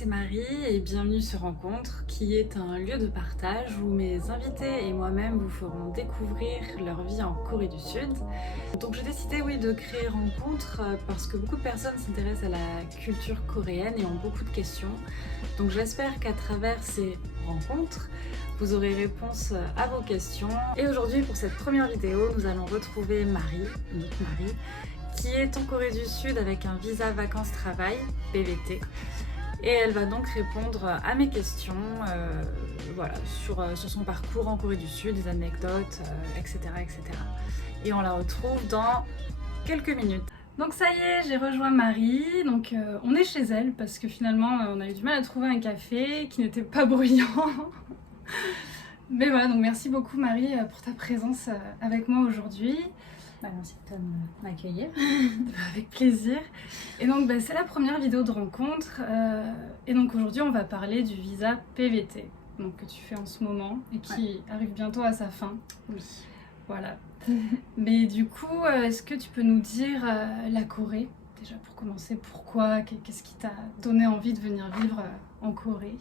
c'est Marie et bienvenue sur Rencontre, qui est un lieu de partage où mes invités et moi-même vous ferons découvrir leur vie en Corée du Sud. Donc j'ai décidé de créer Rencontre parce que beaucoup de personnes s'intéressent à la culture coréenne et ont beaucoup de questions. Donc j'espère qu'à travers ces rencontres, vous aurez réponse à vos questions. Et aujourd'hui, pour cette première vidéo, nous allons retrouver Marie, notre Marie, qui est en Corée du Sud avec un visa vacances-travail, PVT. Et elle va donc répondre à mes questions sur son parcours en Corée du Sud, des anecdotes, etc., etc. Et on la retrouve dans quelques minutes. Donc ça y est, j'ai rejoint Marie, donc on est chez elle parce que finalement on a eu du mal à trouver un café qui n'était pas bruyant. Mais voilà, donc merci beaucoup Marie pour ta présence avec moi aujourd'hui. Merci de m'accueillir. Avec plaisir. Et donc c'est la première vidéo de rencontre. Et donc aujourd'hui on va parler du visa PVT, donc que tu fais en ce moment et qui arrive bientôt à sa fin. Oui. Voilà. Mais du coup, est-ce que tu peux nous dire la Corée, déjà pour commencer, pourquoi, qu'est-ce qui t'a donné envie de venir vivre en Corée?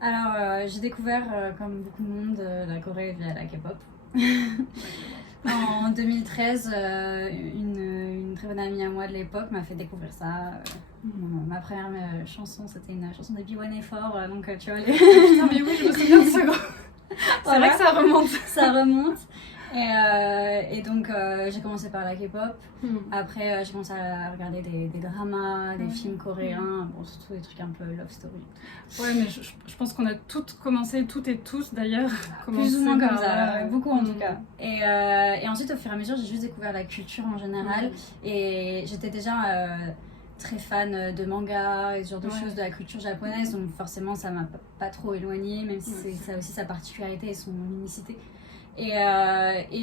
Alors j'ai découvert, comme beaucoup de monde, la Corée via la K-pop. En 2013, une très bonne amie à moi de l'époque m'a fait découvrir ça. Ma première chanson, c'était une chanson de B1A4, donc tu vois les... Putain mais oui, je me souviens de ce gros... C'est vrai que ça remonte. Ça remonte. Et donc j'ai commencé par la K-pop. Après j'ai commencé à regarder des dramas, des films coréens, bon, surtout des trucs un peu love story. Ouais, mais je pense qu'on a toutes commencé, toutes et tous d'ailleurs. Plus ou moins comme ça, beaucoup en tout cas. Et ensuite au fur et à mesure j'ai juste découvert la culture en général. Et j'étais déjà très fan de manga et ce genre de choses, de la culture japonaise, donc forcément ça m'a pas trop éloignée, même si ça a aussi sa particularité et son unicité. Et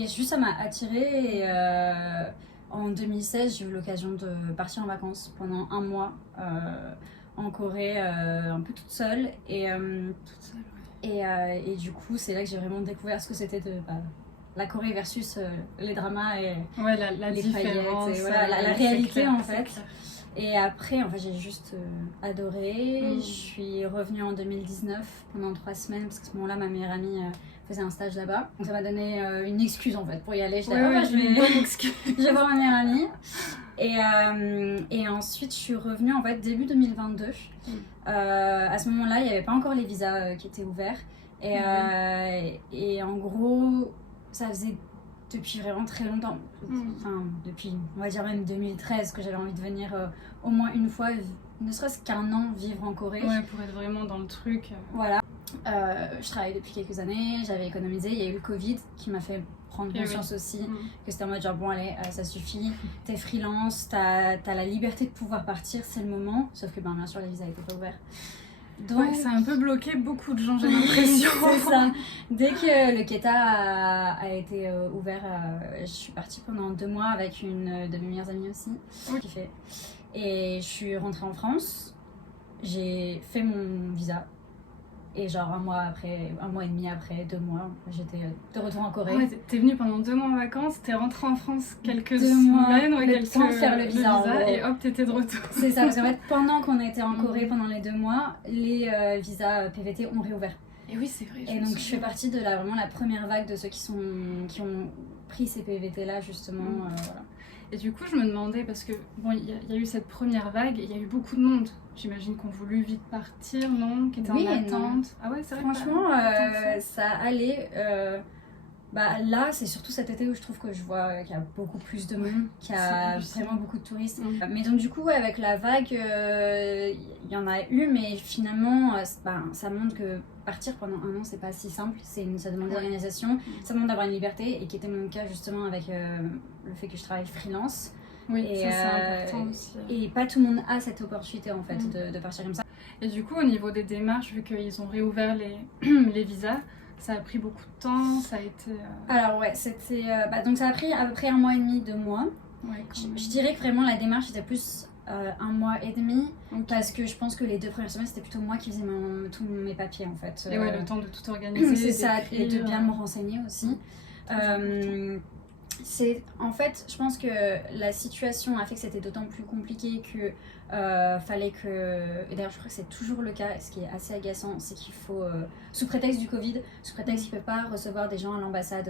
juste ça m'a attirée et en 2016 j'ai eu l'occasion de partir en vacances pendant un mois en Corée, un peu toute seule et du coup c'est là que j'ai vraiment découvert ce que c'était de la Corée versus les dramas et les paillettes et la réalité en fait. Et après, en fait, j'ai juste adoré. Je suis revenue en 2019 pendant 3 semaines parce qu'à ce moment-là, ma meilleure amie faisait un stage là-bas. Donc ça m'a donné une excuse en fait pour y aller. Je vais voir ma meilleure amie. Et ensuite, je suis revenue en fait début 2022. À ce moment-là, il n'y avait pas encore les visas qui étaient ouverts. Et en gros, ça faisait depuis vraiment très longtemps, enfin depuis on va dire même 2013 que j'avais envie de venir au moins une fois, ne serait-ce qu'un an vivre en Corée. Ouais, pour être vraiment dans le truc. Voilà. Je travaille depuis quelques années, j'avais économisé, il y a eu le Covid qui m'a fait prendre conscience aussi que c'était en mode genre bon allez, ça suffit, t'es freelance, t'as la liberté de pouvoir partir, c'est le moment, sauf que bien sûr les visas n'étaient pas ouverts. Donc ça a un peu bloqué beaucoup de gens, j'ai l'impression. C'est ça. Dès que le Keta a été ouvert, je suis partie pendant 2 mois avec une de mes meilleures amies aussi. Et je suis rentrée en France, j'ai fait mon visa. Et genre un mois et demi après, 2 mois, j'étais de retour en Corée. Ouais, t'es venue pendant 2 mois en vacances, t'es rentrée en France quelques 2 mois, semaines, le temps de faire le visa et hop, t'étais de retour. C'est ça, parce qu'en fait, pendant qu'on était en Corée, pendant les 2 mois, les visas PVT ont réouvert. Et oui, c'est vrai. Et donc je fais partie de vraiment la première vague de ceux qui ont pris ces PVT là justement. Voilà. Et du coup, je me demandais, parce que bon, il y a eu cette première vague et il y a eu beaucoup de monde. J'imagine qu'on voulu vite partir, non? Qui était en attente. Ah ouais, c'est vrai. Franchement, ça allait. Là, c'est surtout cet été où je trouve que je vois qu'il y a beaucoup plus de monde, qu'il y a vraiment beaucoup de touristes. Mais donc du coup, avec la vague, il y en a eu, mais finalement, ça montre que partir pendant un an, c'est pas si simple. Ça demande de l'organisation, ça demande d'avoir une liberté, et qui était mon cas justement avec le fait que je travaille freelance. Oui, et c'est important aussi. Et pas tout le monde a cette opportunité en fait de partir comme ça. Et du coup, au niveau des démarches, vu qu'ils ont réouvert les visas, ça a pris beaucoup de temps, ça a été... Alors ouais, c'était... donc ça a pris à peu près 1 mois et demi, 2 mois. Ouais, je dirais que vraiment la démarche était plus 1 mois et demi, parce que je pense que les 2 premières semaines c'était plutôt moi qui faisais tous mes papiers en fait. Et le temps de tout organiser. C'est ça, et de bien me renseigner aussi. En fait, je pense que la situation a fait que c'était d'autant plus compliqué que fallait que... Et d'ailleurs, je crois que c'est toujours le cas, ce qui est assez agaçant, c'est qu'il faut, sous prétexte du Covid, sous prétexte qu'il ne peut pas recevoir des gens à l'ambassade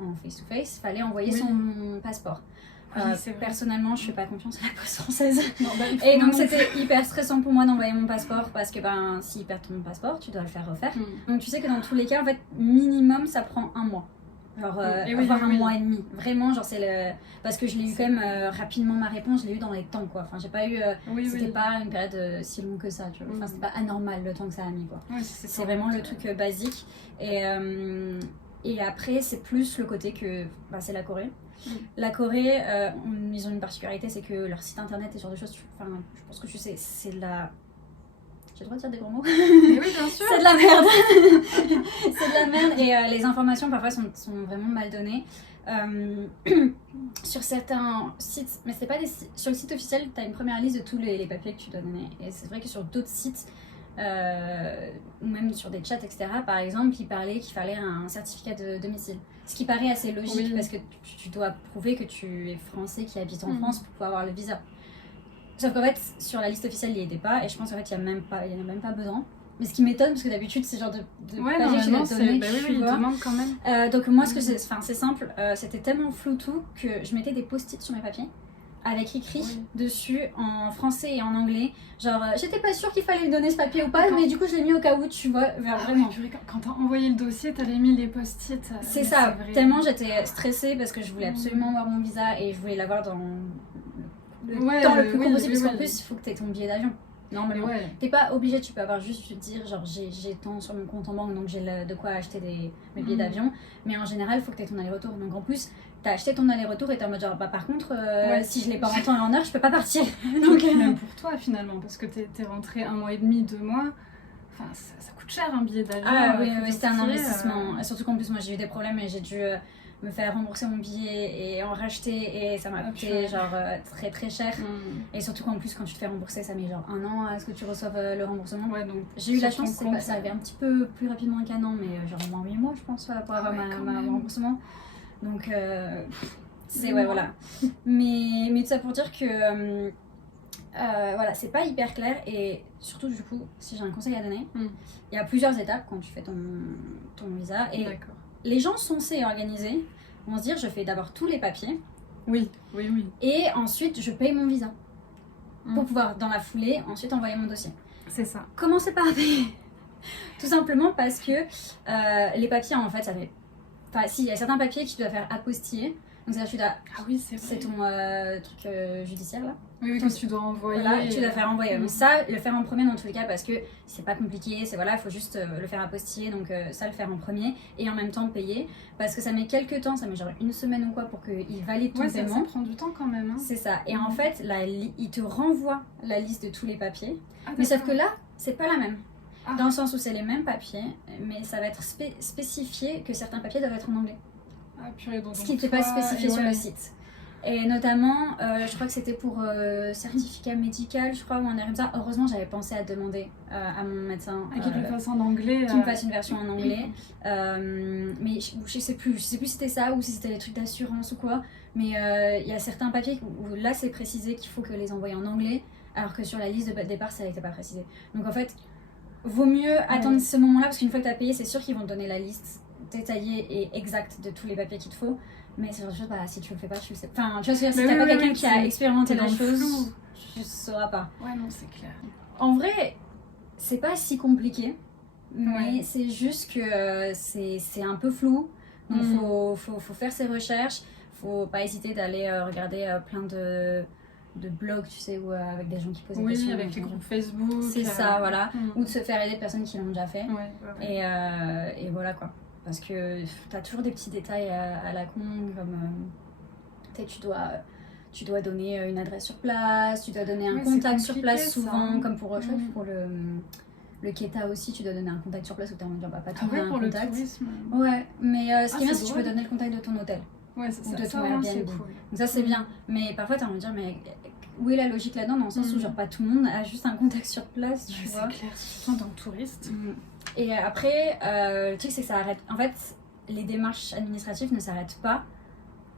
en face-to-face, fallait envoyer son passeport. Personnellement, je fais pas confiance à la poste française. Non, et donc c'était hyper stressant pour moi d'envoyer mon passeport parce que s'ils perdent ton passeport, tu dois le faire refaire. Donc tu sais que dans tous les cas, en fait, minimum, ça prend un mois. Genre, voire un mois et demi. Vraiment, genre, c'est le. Parce que je l'ai eu quand même rapidement ma réponse, je l'ai eu dans les temps, quoi. Enfin, j'ai pas eu. C'était pas une période si longue que ça, tu vois. Enfin, c'était pas anormal le temps que ça a mis, quoi. C'est vraiment le truc basique. Et après, c'est plus le côté que. C'est la Corée. La Corée, ils ont une particularité, c'est que leur site internet et ce genre de choses, enfin, je pense que tu sais, c'est la. J'ai le droit de dire des gros mots? Oui, bien sûr. C'est de la merde. C'est de la merde et les informations parfois sont vraiment mal données. Sur certains sites, mais c'est pas des sites, sur le site officiel, tu as une première liste de tous les papiers que tu dois donner. Et c'est vrai que sur d'autres sites, ou même sur des chats, etc., par exemple, il parlait qu'il fallait un certificat de domicile. Ce qui paraît assez logique parce que tu dois prouver que tu es français qui habite en France pour pouvoir avoir le visa. Sauf qu'en fait, sur la liste officielle, il n'y était pas, et je pense qu'en fait, il n'y en a même pas besoin. Mais ce qui m'étonne, parce que d'habitude, c'est le genre de papier que tu dois donner, tu vois. Demande quand même. Donc moi, c'est simple, c'était tellement flou tout que je mettais des post-it sur mes papiers, avec écrit dessus en français et en anglais. Genre, j'étais pas sûre qu'il fallait lui donner ce papier ou pas, mais du coup, je l'ai mis au cas où, tu vois, vraiment. Quand t'as envoyé le dossier, t'avais mis les post-it. C'est ça, tellement j'étais stressée parce que je voulais absolument avoir mon visa et je voulais l'avoir dans le temps le plus court possible, parce qu'en plus, il faut que tu aies ton billet d'avion. Normalement, t'es pas obligé, tu peux avoir juste te dire genre j'ai tant sur mon compte en banque donc j'ai de quoi acheter mes billets d'avion, mais en général il faut que tu aies ton aller-retour. Donc en plus t'as acheté ton aller-retour et t'es en mode genre par contre si je l'ai pas en temps et en heure je peux pas partir. Donc même pour toi finalement, parce que t'es rentré 1 mois et demi, 2 mois, enfin ça coûte cher un billet d'avion. Oui, c'était un investissement, et surtout qu'en plus moi j'ai eu des problèmes et j'ai dû me faire rembourser mon billet et en racheter et ça m'a coûté genre très très cher. Et surtout qu'en plus quand tu te fais rembourser ça met genre 1 an à ce que tu reçoives le remboursement. Donc j'ai eu la chance, ça arrivait un petit peu plus rapidement qu'un an, mais genre au moins 8 mois je pense pour avoir mon remboursement. Donc voilà. Mais tout ça pour dire que voilà, c'est pas hyper clair et surtout du coup si j'ai un conseil à donner, il y a plusieurs étapes quand tu fais ton visa et les gens censés et organisés vont se dire je fais d'abord tous les papiers. Oui. Et ensuite je paye mon visa. Pour pouvoir dans la foulée ensuite envoyer mon dossier. C'est ça. Commencez par payer. Tout simplement parce que les papiers en fait ça fait... Enfin si, il y a certains papiers que tu dois faire apostiller. Donc c'est-à-dire tu dois... c'est ton truc judiciaire là. Oui, que tu dois envoyer. Voilà, tu dois faire envoyer. Donc ça, le faire en premier dans tous les cas parce que c'est pas compliqué, il faut juste le faire apostiller, donc ça le faire en premier et en même temps payer parce que ça met quelques temps, ça met genre 1 semaine ou quoi pour qu'il valide ton paiement. Ça prend du temps quand même. Hein. C'est ça. Et en fait, il te renvoie la liste de tous les papiers, mais sauf que là, c'est pas la même. Dans le sens où c'est les mêmes papiers, mais ça va être spécifié que certains papiers doivent être en anglais. Ce qui n'était pas spécifié sur le site. Et notamment, je crois que c'était pour certificat médical, je crois, ou un air comme ça. Heureusement, j'avais pensé à demander à mon médecin qu'il le fasse en anglais. Qu'il me fasse une version en anglais. Mais je sais plus si c'était ça ou si c'était les trucs d'assurance ou quoi. Mais il y a certains papiers où là, c'est précisé qu'il faut que les envoyer en anglais, alors que sur la liste de départ, ça n'était pas précisé. Donc en fait, vaut mieux attendre ce moment-là, parce qu'une fois que tu as payé, c'est sûr qu'ils vont te donner la liste détaillée et exacte de tous les papiers qu'il te faut. Mais c'est genre de choses, si tu le fais pas, tu le sais. Enfin, tu vois ce que je veux dire, si t'as pas quelqu'un qui a expérimenté la chose, tu sauras pas. Ouais, non, c'est clair. En vrai, c'est pas si compliqué, mais c'est juste que c'est un peu flou. Donc faut faire ses recherches, faut pas hésiter d'aller regarder plein de blogs, tu sais, ou avec des gens qui posent des questions. Oui, avec les groupes Facebook. C'est ça, voilà. Ou de se faire aider de personnes qui l'ont déjà fait. Et voilà quoi. Parce que tu as toujours des petits détails à la con, comme tu dois donner une adresse sur place, tu dois donner un contact sur place souvent, comme pour le Keta aussi, tu dois donner un contact sur place où tu n'as pas trouvé un contact. Le tourisme. Ouais, mais ce qui est bien, c'est que tu peux donner le contact de ton hôtel. Ouais, c'est ou ça. De ton Airbnb. Cool. Donc ça, c'est bien. Mais parfois, tu as envie de dire, mais où est la logique là-dedans, dans le sens où genre pas tout le monde a juste un contact sur place, tu vois. C'est clair, surtout dans le touriste. Et après, le truc c'est que ça arrête. En fait, les démarches administratives ne s'arrêtent pas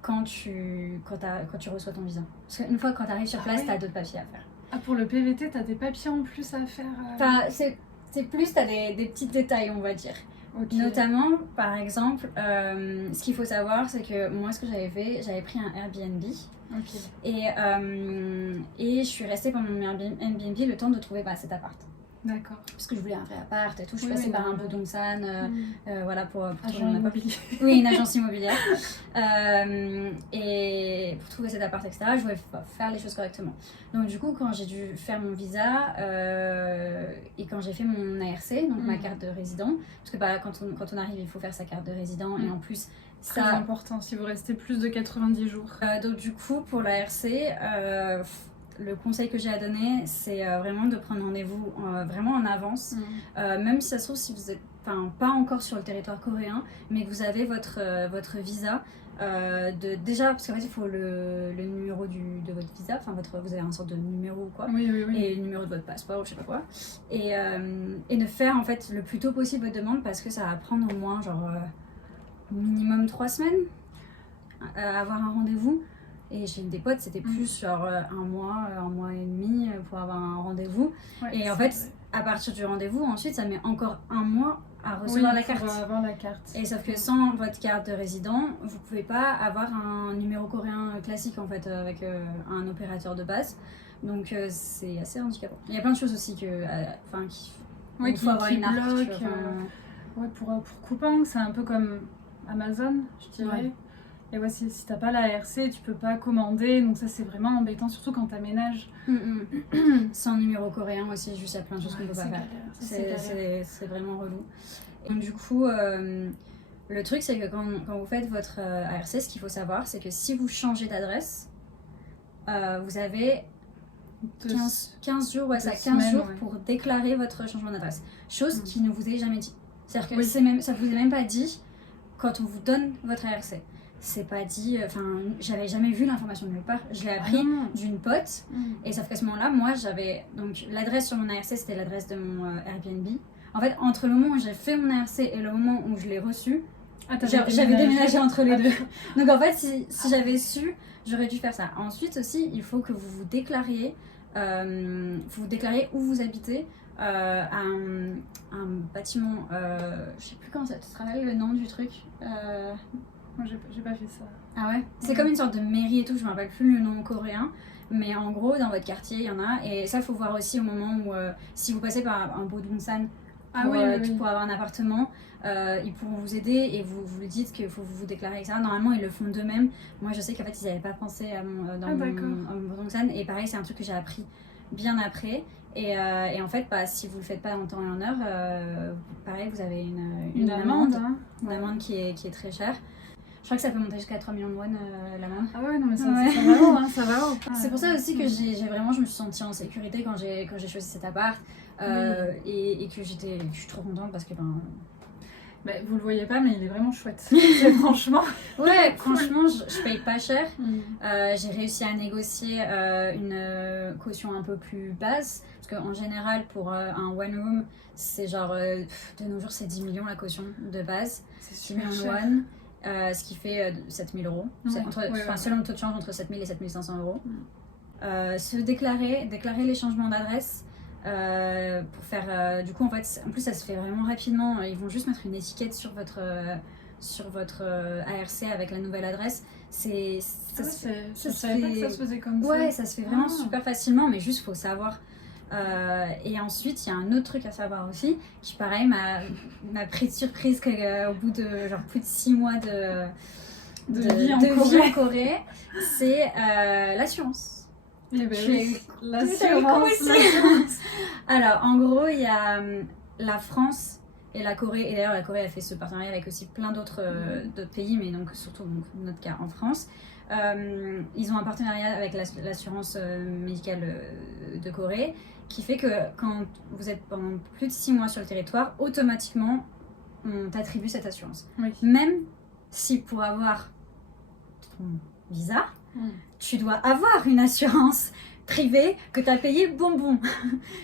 quand tu reçois ton visa. Parce qu'une fois quand tu arrives sur place, tu as d'autres papiers à faire. Ah, pour le PVT, tu as des papiers en plus à faire Enfin, c'est plus, tu as des petits détails, on va dire. Okay. Notamment, par exemple, ce qu'il faut savoir, c'est que moi, ce que j'avais fait, j'avais pris un Airbnb. Okay. Et je suis restée pendant mon Airbnb le temps de trouver cet appart. D'accord. Parce que je voulais un vrai appart et tout. Je suis passée par un Bodongsan, voilà, pour agent immobilier. Oui, une agence immobilière. Et pour trouver cet appart, etc., je voulais faire les choses correctement. Donc du coup, quand j'ai dû faire mon visa et quand j'ai fait mon ARC, donc ma carte de résident, parce que quand on arrive, il faut faire sa carte de résident et en plus, très important si vous restez plus de 90 jours. Donc du coup, pour l'ARC, le conseil que j'ai à donner, c'est vraiment de prendre rendez-vous vraiment en avance. Même si ça se trouve, si vous n'êtes pas encore sur le territoire coréen, mais que vous avez votre visa, déjà, parce qu'en fait, il faut le numéro de votre visa, vous avez un sorte de numéro ou quoi, oui. et le numéro de votre passeport ou je sais pas quoi, et de faire en fait le plus tôt possible votre demande, parce que ça va prendre au moins genre minimum 3 semaines à avoir un rendez-vous. Et chez une des potes, c'était plus genre un mois et demi pour avoir un rendez-vous. Ouais, et en fait, à partir du rendez-vous, ensuite, ça met encore un mois à recevoir la carte. Avoir la carte. Et sauf que sans votre carte de résident, vous pouvez pas avoir un numéro coréen classique en fait avec un opérateur de base. Donc c'est assez handicapant. Il y a plein de choses aussi qu'il faut avoir une arc. Pour Coupang, c'est un peu comme Amazon, je dirais. Ouais. Et ouais, si t'as pas la ARC, tu peux pas commander, donc ça c'est vraiment embêtant, surtout quand t'aménages. Sans numéro coréen aussi, juste il y a plein de choses qu'on peut pas faire. C'est vraiment relou. Et donc du coup, le truc c'est que quand vous faites votre ARC, ce qu'il faut savoir, c'est que si vous changez d'adresse, vous avez 15 jours, 15 jours pour déclarer votre changement d'adresse. Chose qui ne vous est jamais dit. C'est-à-dire que ça vous est même pas dit quand on vous donne votre ARC. C'est pas dit, j'avais jamais vu l'information de nulle part. Je l'ai appris d'une pote, et sauf qu'à ce moment-là, moi j'avais, donc l'adresse sur mon ARC, c'était l'adresse de mon Airbnb. En fait, entre le moment où j'ai fait mon ARC et le moment où je l'ai reçu, j'avais déménagé entre les deux. Donc en fait, si j'avais su, j'aurais dû faire ça. Ensuite aussi, il faut que vous déclariez où vous habitez. Un bâtiment, je sais plus comment ça te rappelle le nom du truc. Moi j'ai pas fait ça. Ah ouais? C'est comme une sorte de mairie et tout, je me rappelle plus le nom coréen. Mais en gros, dans votre quartier, il y en a. Et ça, il faut voir aussi au moment où, si vous passez par un Bodongsan pour avoir un appartement, ils pourront vous aider et vous lui dites qu'il faut vous déclarer, etc. Normalement, ils le font d'eux-mêmes. Moi, je sais qu'en fait, ils n'avaient pas pensé à mon Bodongsan. Et pareil, c'est un truc que j'ai appris bien après. Et en fait, si vous le faites pas en temps et en heure, pareil, vous avez une amende. Une amende qui est très chère. Je crois que ça peut monter jusqu'à 3 millions de won l'amende. Ah ouais, non mais ça va haut, hein, ça va haut. C'est pour ça aussi que je me suis sentie en sécurité quand j'ai choisi cet appart et que je suis trop contente parce que vous le voyez pas, mais il est vraiment chouette. Franchement. Ouais, franchement, je paye pas cher. J'ai réussi à négocier une caution un peu plus basse. Parce qu'en général, pour un one room, c'est genre, de nos jours, c'est 10 millions la caution de base. C'est super cher. One, ce qui fait 7 000 euros. Selon le taux de change, entre 7 000 et 7 500 euros. Déclarer les changements d'adresse. Pour faire du coup en plus ça se fait vraiment rapidement. Ils vont juste mettre une étiquette sur votre ARC avec la nouvelle adresse. Je savais pas que ça se faisait comme ça. Ouais, ça se fait vraiment super facilement, mais juste faut savoir. Et ensuite il y a un autre truc à savoir aussi qui pareil m'a pris de surprise qu'au bout de genre plus de 6 mois de vie en Corée, c'est l'assurance. L'assurance. Alors, en gros, il y a la France et la Corée. Et d'ailleurs, la Corée a fait ce partenariat avec aussi plein d'autres pays, mais donc surtout notre cas en France. Ils ont un partenariat avec l'assurance médicale de Corée qui fait que quand vous êtes pendant plus de 6 mois sur le territoire, automatiquement, on t'attribue cette assurance. Oui. Même si pour avoir ton visa, tu dois avoir une assurance privée que tu as payé bonbon.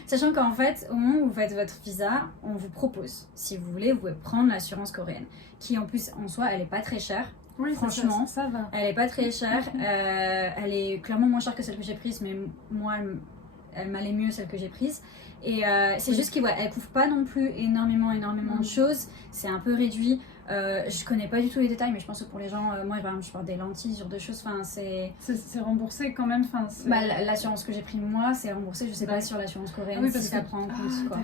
Sachant qu'en fait, au moment où vous faites votre visa, on vous propose, si vous voulez, vous pouvez prendre l'assurance coréenne, qui en plus, en soi, elle n'est pas très chère. Oui, franchement. Ça va. Elle est pas très chère. Elle est clairement moins chère que celle que j'ai prise, mais moi, elle m'allait mieux celle que j'ai prise. Et c'est juste qu'elle couvre pas non plus énormément de choses. C'est un peu réduit. Je connais pas du tout les détails, mais je pense que pour les gens, moi par exemple, je porte des lentilles, ce genre de choses. Enfin, c'est remboursé quand même. Enfin, l'assurance que j'ai pris moi, c'est remboursé. Je sais pas sur l'assurance coréenne si ça prend en compte. Quoi.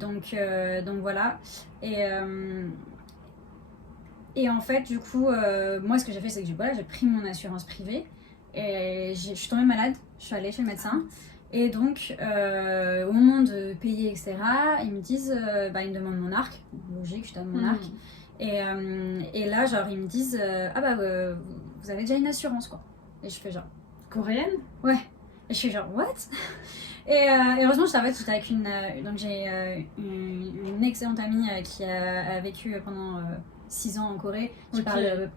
Donc voilà. Et en fait, du coup, moi, ce que j'ai fait, c'est que j'ai pris mon assurance privée et je suis tombée malade. Je suis allée chez le médecin. Et donc, au moment de payer, etc., ils me disent, ils me demandent mon arc. Logique, je donne mon arc. Et là, genre, ils me disent, vous avez déjà une assurance, quoi. Et je fais genre... Coréenne? Ouais. Et je fais genre, what? Et heureusement, j'étais avec donc j'ai une excellente amie qui a vécu pendant 6 ans en Corée. Qui parle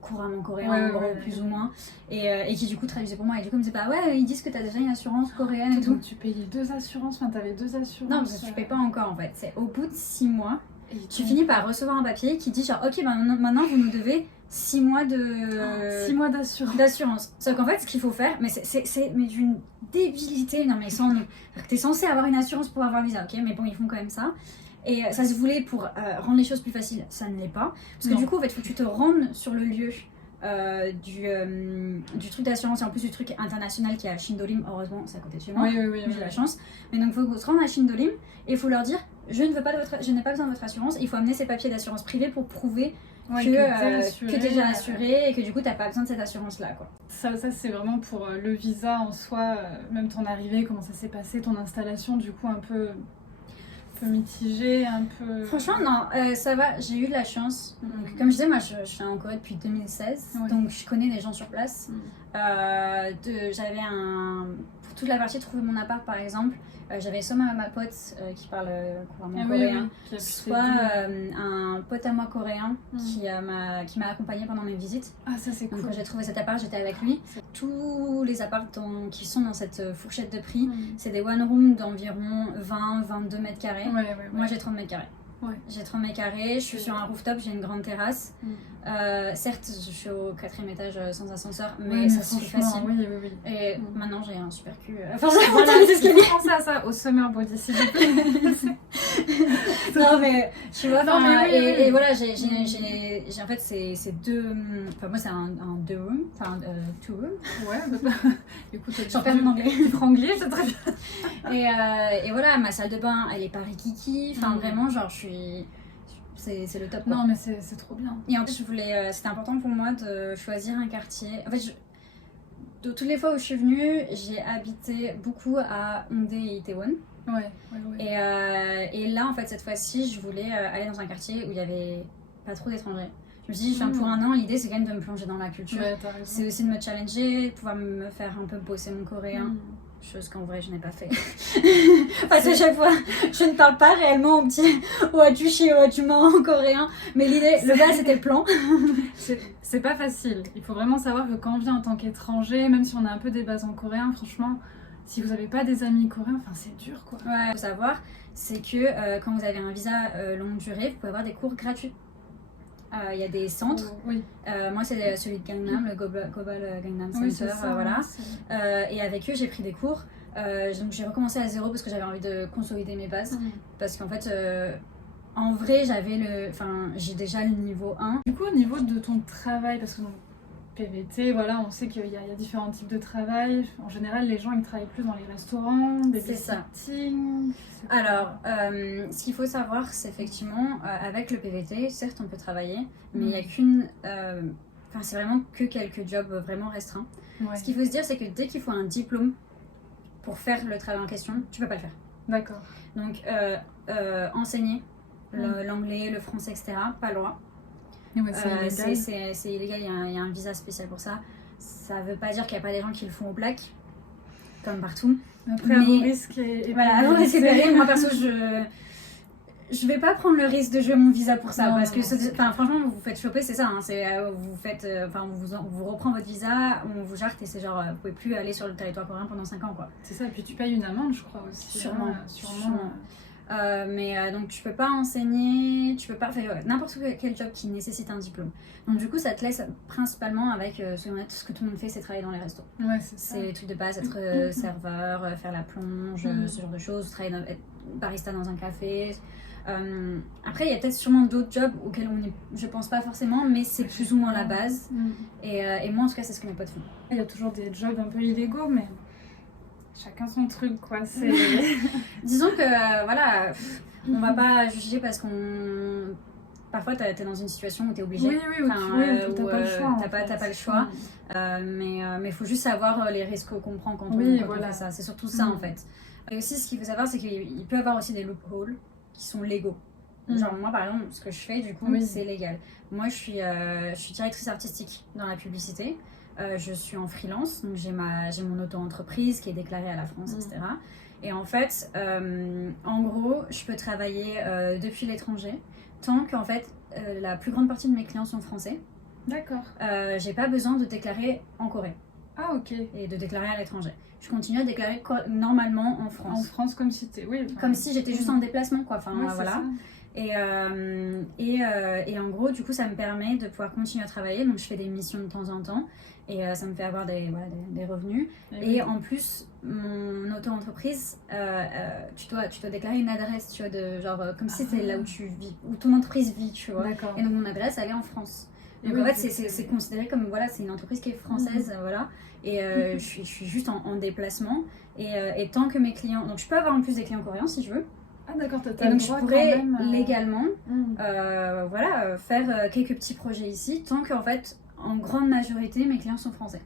couramment coréen, plus ou moins, et qui du coup traduisait pour moi. Et du coup, elle me disait, ils disent que t'as déjà une assurance coréenne et tout. Donc tu payais 2 assurances, enfin t'avais 2 assurances. Non, parce que tu payes pas encore en fait. C'est au bout de 6 mois, tu finis par recevoir un papier qui dit genre, ok, maintenant vous nous devez 6 mois de... 6 mois d'assurance. Sauf qu'en fait, ce qu'il faut faire, mais c'est d'une débilité, non mais sans nous. T'es censé avoir une assurance pour avoir le visa, ok, mais bon, ils font quand même ça. Et ça se voulait pour rendre les choses plus faciles, ça ne l'est pas. Parce que du coup, en fait, il faut que tu te rendes sur le lieu du truc d'assurance, et en plus du truc international qui est à Shindolim. Heureusement, c'est à côté de chez moi, j'ai la chance. Mais donc, il faut se rendre à Shindolim et il faut leur dire, je n'ai pas besoin de votre assurance. Il faut amener ces papiers d'assurance privée pour prouver que t'es déjà assuré et que du coup, t'as pas besoin de cette assurance-là, quoi. Ça c'est vraiment pour le visa en soi, même ton arrivée, comment ça s'est passé, ton installation, du coup, un peu mitigé, un peu... Franchement, non, ça va, j'ai eu de la chance. Donc, comme je disais, moi, je suis en Corée depuis 2016, donc je connais les gens sur place. J'avais pour toute la partie de trouver mon appart, par exemple, j'avais soit ma pote qui parle couramment coréen, soit un pote à moi coréen qui m'a accompagnée pendant mes visites. Ah, ça c'est cool. Donc quand j'ai trouvé cet appart, j'étais avec lui. Tous les apparts qui sont dans cette fourchette de prix, c'est des one room d'environ 20-22 mètres carrés. Moi j'ai 30 mètres carrés. J'ai 30 mètres carrés, je suis sur un rooftop, j'ai une grande terrasse. Certes, je suis au 4e étage sans ascenseur, mais ça se fait facile. Et maintenant, j'ai un super cul. Enfin, voilà, c'est ce qu'il dit. Ça, au Summer Body, s'il vous plaît. Non, mais tu vois, et voilà, j'ai en fait, c'est 2. Enfin, moi, c'est un 2 room, enfin, 2 room. Ouais, écoute, j'en perds mon anglais. Franglais, c'est très bien. Et voilà, ma salle de bain, elle est pas rikiki. Enfin, vraiment, genre, c'est le top, quoi. Non, mais c'est trop bien. Et en plus, c'était important pour moi de choisir un quartier. En fait, de toutes les fois où je suis venue, j'ai habité beaucoup à Hongdae et Itaewon. Et là, en fait, cette fois-ci, je voulais aller dans un quartier où il y avait pas trop d'étrangers. Je me suis dit, pour un an, l'idée, c'est quand même de me plonger dans la culture. C'est aussi de me challenger, de pouvoir me faire un peu bosser mon coréen. Chose qu'en vrai je n'ai pas fait. Parce que chaque fois je ne parle pas réellement au petit Oachushi et Oachuma en coréen, mais le bas c'était le plan. C'est pas facile. Il faut vraiment savoir que quand on vient en tant qu'étranger, même si on a un peu des bases en coréen, franchement, si vous n'avez pas des amis coréens, c'est dur, quoi. Ouais, faut savoir, c'est que quand vous avez un visa longue durée, vous pouvez avoir des cours gratuits. Il y a des centres. Moi, c'est celui de Gangnam, le Global Gangnam Center. Voilà. Et avec eux, j'ai pris des cours. Donc, j'ai recommencé à zéro parce que j'avais envie de consolider mes bases. Parce qu'en fait, en vrai, j'ai déjà le niveau 1. Du coup, au niveau de ton travail, parce que PVT, voilà, on sait qu'il y a différents types de travail. En général, les gens ils travaillent plus dans les restaurants, des babysitting. Alors, ce qu'il faut savoir, c'est effectivement, avec le PVT, certes on peut travailler, mais il n'y a qu'une... c'est vraiment que quelques jobs vraiment restreints. Ce qu'il faut se dire, c'est que dès qu'il faut un diplôme pour faire le travail en question, tu peux pas le faire. D'accord. Donc, enseigner l'anglais, le français, etc., pas le droit. C'est illégal, il y a un visa spécial pour ça. Ça veut pas dire qu'il n'y a pas des gens qui le font au plaque, comme partout. Après, à vos risques et voilà, à vos risques et périls. Moi perso, je vais pas prendre le risque de jouer mon visa pour ça, parce que franchement, vous vous faites choper, c'est ça. On vous reprend votre visa, on vous jarte et c'est genre, vous pouvez plus aller sur le territoire coréen pendant 5 ans, quoi. C'est ça, et puis tu payes une amende, je crois aussi. Sûrement. Donc tu peux pas enseigner, tu peux pas faire n'importe quel job qui nécessite un diplôme. Donc du coup ça te laisse principalement avec ce que tout le monde fait, c'est travailler dans les restos. Ouais, c'est les trucs de base, être serveur, faire la plonge, ce genre de choses, être barista dans un café. Après il y a peut-être sûrement d'autres jobs auxquels je pense pas forcément, mais c'est plus ou moins la base. Et moi en tout cas c'est ce que mes potes font. Il y a toujours des jobs un peu illégaux, mais chacun son truc quoi. Disons que voilà, on va pas juger parce qu'on... Parfois t'es dans une situation où t'es obligé. Oui, t'as pas le choix. T'as pas le choix. Mais il faut juste savoir les risques qu'on prend quand on fait ça. C'est surtout ça en fait. Et aussi ce qu'il faut savoir c'est qu'il peut y avoir aussi des loopholes qui sont légaux. Genre moi par exemple ce que je fais du coup c'est légal. Moi je suis directrice artistique dans la publicité. Je suis en freelance, donc j'ai mon auto-entreprise qui est déclarée à la France, etc. Et en fait, en gros, je peux travailler depuis l'étranger tant qu'en fait la plus grande partie de mes clients sont français. D'accord. J'ai pas besoin de déclarer en Corée. Ah ok. Et de déclarer à l'étranger. Je continue à déclarer normalement en France. En France comme si comme si j'étais juste en déplacement quoi. Enfin voilà. Ça. Et en gros, du coup, ça me permet de pouvoir continuer à travailler. Donc, je fais des missions de temps en temps et ça me fait avoir des revenus. Et en plus, mon auto-entreprise, tu dois déclarer une adresse, tu vois, genre comme si c'était là où tu vis, où ton entreprise vit, tu vois. D'accord. Et donc, mon adresse, elle est en France. Donc, en fait, c'est considéré comme, voilà, c'est une entreprise qui est française, voilà. Et je suis juste en déplacement. Et tant que mes clients... Donc, je peux avoir en plus des clients coréens si je veux. Ah d'accord, et donc je pourrais légalement faire quelques petits projets ici, tant qu'en fait, en grande majorité, mes clients sont français.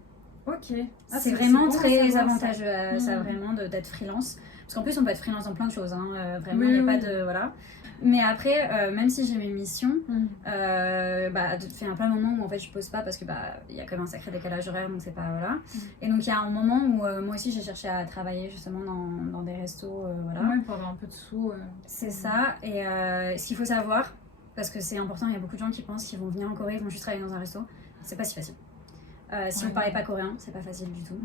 Ok. C'est vraiment très avantageux ça vraiment d'être freelance. Parce qu'en plus, on peut être freelance dans plein de choses, hein, vraiment, il n'y a pas de... Voilà. Mais après, même si j'ai mes missions, fait un plein de moments où en fait je pose pas parce que il y a quand même un sacré décalage horaire, donc c'est pas voilà. Et donc il y a un moment où moi aussi j'ai cherché à travailler justement dans des restos, voilà. Ouais, pour avoir un peu de sous. C'est ça. Et ce qu'il faut savoir, parce que c'est important, il y a beaucoup de gens qui pensent qu'ils vont venir en Corée, ils vont juste travailler dans un resto. C'est pas si facile. Si vous parlez pas coréen, c'est pas facile du tout.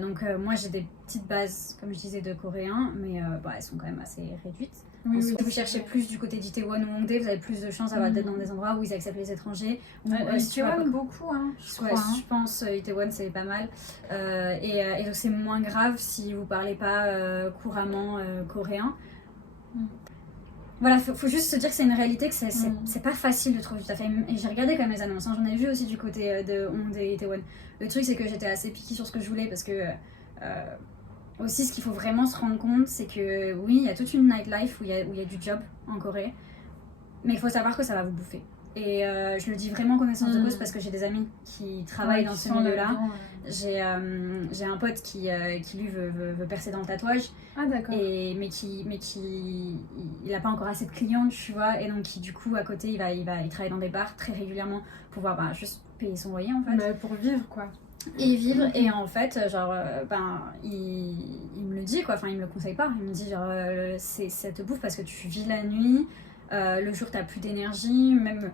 Donc moi j'ai des petites bases, comme je disais, de coréen, mais elles sont quand même assez réduites. Si vous cherchez plus du côté d'Itaewon ou Hongdae, vous avez plus de chances d'être dans des endroits où ils acceptent les étrangers. Itaewon beaucoup, hein, je pense Itaewon c'est pas mal. Et donc c'est moins grave si vous parlez pas couramment coréen. Voilà, faut juste se dire que c'est une réalité, que c'est pas facile de trouver du taf. Et j'ai regardé quand même les annonces, j'en ai vu aussi du côté de Hongdae et Itaewon. Le truc c'est que j'étais assez picky sur ce que je voulais parce que aussi ce qu'il faut vraiment se rendre compte, c'est que oui, il y a toute une nightlife où il y a du job en Corée, mais il faut savoir que ça va vous bouffer. Et je le dis vraiment en connaissance de cause parce que j'ai des amis qui travaillent dans ce milieu-là. J'ai un pote qui lui veut percer dans le tatouage. Ah d'accord. Mais il a pas encore assez de clients, tu vois. Et donc qui du coup à côté il travaille dans des bars très régulièrement pour pouvoir juste payer son loyer en fait. Pour vivre quoi. Et vivre, et en fait, genre, il me le dit quoi, enfin il me le conseille pas, il me dit genre, ça te bouffe parce que tu vis la nuit, le jour t'as plus d'énergie, même,